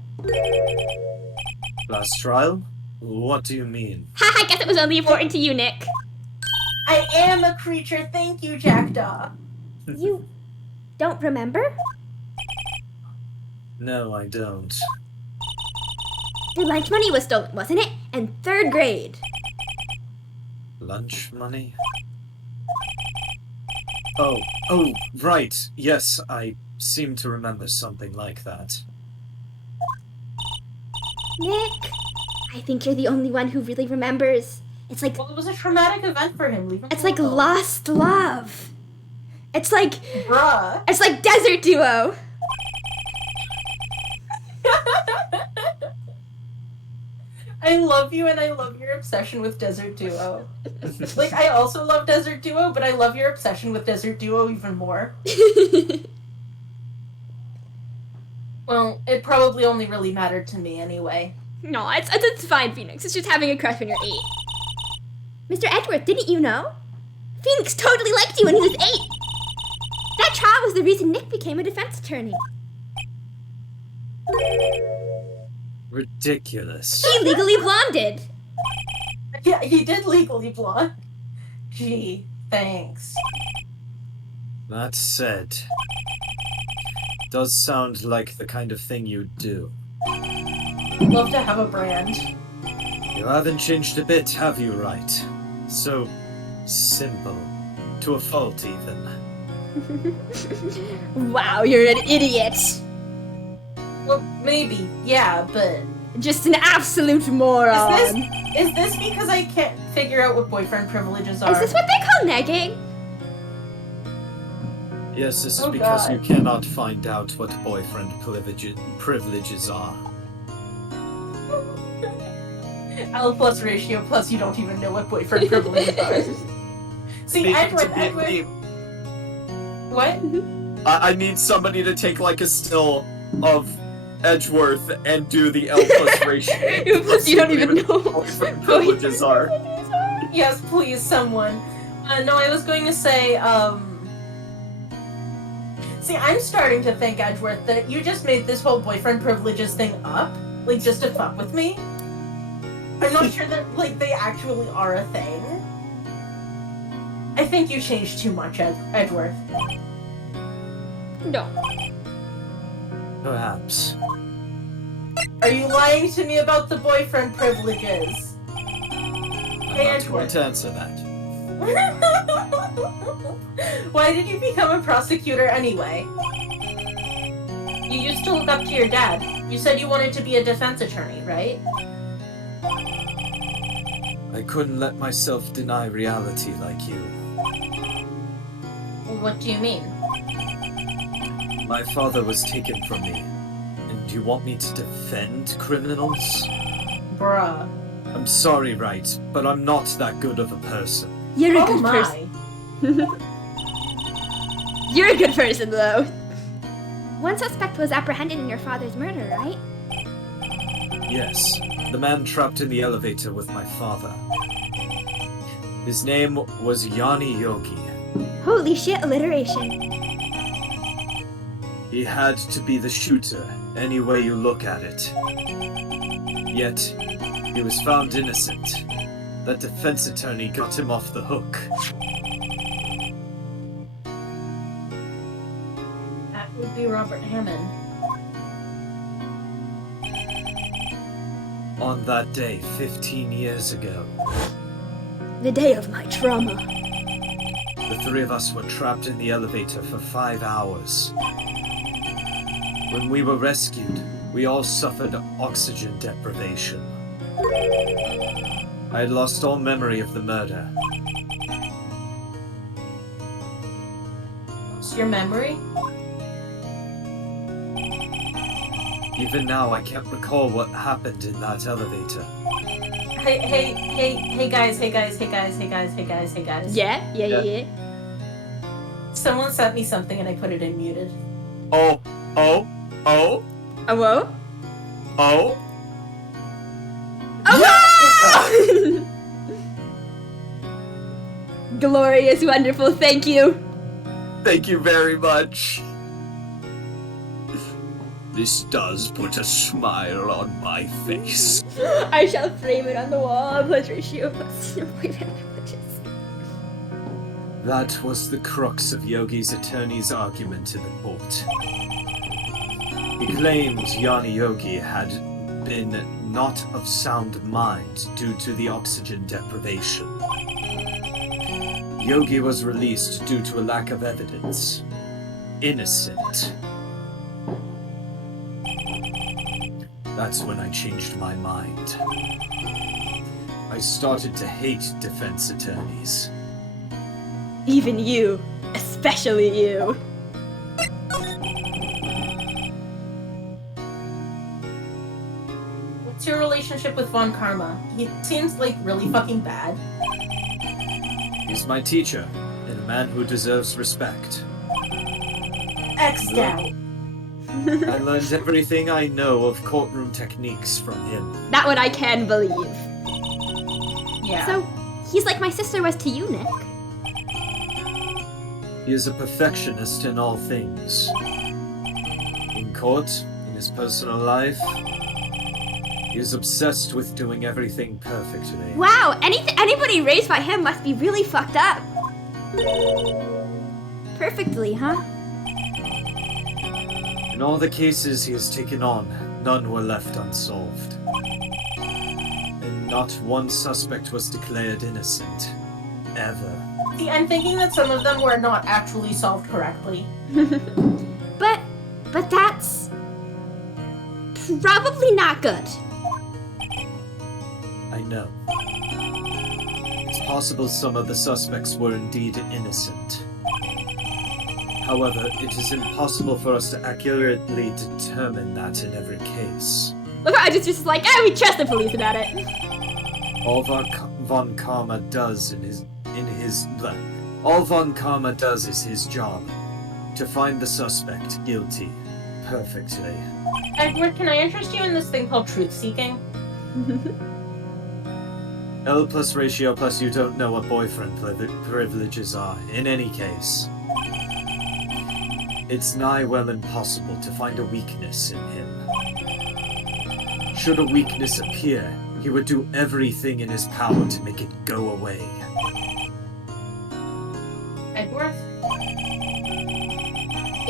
Last trial? What do you mean? Ha, I guess it was only important to you, Nick. I am a creature, thank you, Jackdaw. You don't remember? No, I don't. Your lunch money was stolen, wasn't it? In 3rd grade. Lunch money? Oh, right. Yes, I seem to remember something like that. Nick, I think you're the only one who really remembers. It's like Well, it was a traumatic event for him. Leave him it's like alone. lost love. It's like Bruh. Desert Duo. I love you and I love your obsession with Desert Duo. Like, I also love Desert Duo, but I love your obsession with Desert Duo even more. Well, it probably only really mattered to me anyway. No, it's fine, Phoenix. It's just having a crush when you're 8. Mr. Edgeworth, didn't you know? Phoenix totally liked you when he was 8. That trial was the reason Nick became a defense attorney. Ridiculous. He legally blonded. Yeah, he did legally blonde. Gee, thanks. That said, does sound like the kind of thing you'd do. Love to have a brand. You haven't changed a bit, have you, Wright? So simple. To a fault, even. Wow, you're an idiot. Well, maybe, yeah, but... Just an absolute moron. Is this because I can't figure out what boyfriend privileges are? Is this what they call negging? Yes, this is Oh, because God. you cannot find out what boyfriend privileges are. L plus ratio plus you don't even know what boyfriend privileges are. See, Edward... What? I need somebody to take like a still of Edgeworth and do the L plus ratio. Plus you don't even know what boyfriend privileges are. Yes, please, someone. No, I was going to say, See, I'm starting to think, Edgeworth, that you just made this whole boyfriend privileges thing up, like, just to fuck with me. I'm not sure that, like, they actually are a thing. I think you changed too much, Edgeworth. No. Perhaps. Are you lying to me about the boyfriend privileges? I'm Hey, not going Edgeworth. to answer that. Why did you become a prosecutor anyway? You used to look up to your dad. You said you wanted to be a defense attorney, right? I couldn't let myself deny reality like you. What do you mean? My father was taken from me. And you want me to defend criminals? Bruh. I'm sorry, Wright, but I'm not that good of a person. You're a Oh good my. person. You're a good person, though. One suspect was apprehended in your father's murder, right? Yes, the man trapped in the elevator with my father. His name was Yanni Yogi. Holy shit, alliteration. He had to be the shooter, any way you look at it. Yet, he was found innocent. That defense attorney got him off the hook. That would be Robert Hammond. On that day, 15 years ago, The day of my trauma. the 3 of us were trapped in the elevator for 5 hours. When we were rescued, we all suffered oxygen deprivation. I had lost all memory of the murder. What's your memory? Even now, I can't recall what happened in that elevator. Hey guys. Yeah. Someone sent me something and I put it in muted. Oh. Oh, whoa. Oh. Oh, glorious, wonderful, thank you. Thank you very much. This does put a smile on my face. I shall frame it on the wall. Plus ratio plus privileges. That was the crux of Yogi's attorney's argument in the court. He claimed Jnana Yogi had been not of sound mind due to the oxygen deprivation. Yogi was released due to a lack of evidence. Innocent. That's when I changed my mind. I started to hate defense attorneys. Even you. Especially you. What's your relationship with Von Karma? He seems like really fucking bad. He's my teacher, and a man who deserves respect. X'd out. I learned everything I know of courtroom techniques from him. That one I can believe. Yeah. So, he's like my sister was to you, Nick. He is a perfectionist in all things. In court, in his personal life, he is obsessed with doing everything perfectly. Wow, anybody raised by him must be really fucked up. Perfectly, huh? In all the cases he has taken on, none were left unsolved. And not one suspect was declared innocent. Ever. See, I'm thinking that some of them were not actually solved correctly. But that's probably not good. I know. It's possible some of the suspects were indeed innocent. However, it is impossible for us to accurately determine that in every case. Look, I just like, we trust the police about it. All Von Karma does all Von Karma does is his job. To find the suspect guilty. Perfectly. Edgeworth, can I interest you in this thing called truth-seeking? L plus ratio plus you don't know what boyfriend privileges are, in any case. It's nigh well impossible to find a weakness in him. Should a weakness appear, he would do everything in his power to make it go away. Edgeworth?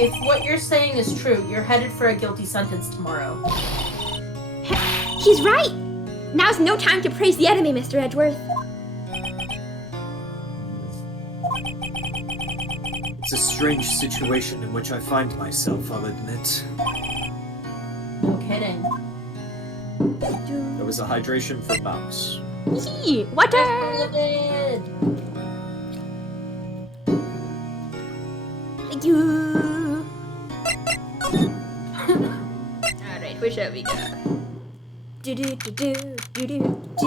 If what you're saying is true, you're headed for a guilty sentence tomorrow. He's right! Now's no time to praise the enemy, Mr. Edgeworth. It's a strange situation in which I find myself, I'll admit. No kidding. There was a hydration for Mouse. Yee, water! Thank you. Alright, where shall we go?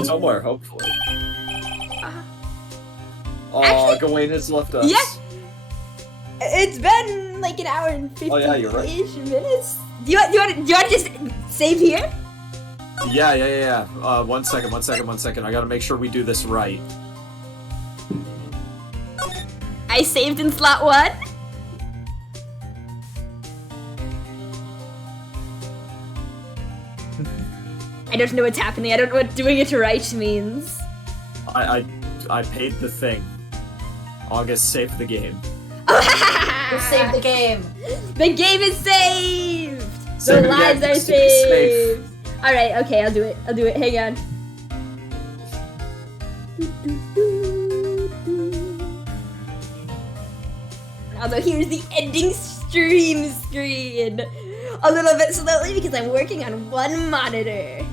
Somewhere, hopefully. Actually- Gawain has left us. Yeah. It's been like an hour and 50 Oh, yeah, you're right. minutes. Do you want to just save here? Yeah. One second. I gotta make sure we do this right. I saved in slot 1. I don't know what's happening. I don't know what doing it right means. I paid the thing. August saved the game. You saved the game. The game is saved. Save The it lives again. are Stay safe. saved. All right. Okay, I'll do it. Hang on. Although here's the ending stream screen. A little bit slowly because I'm working on one monitor.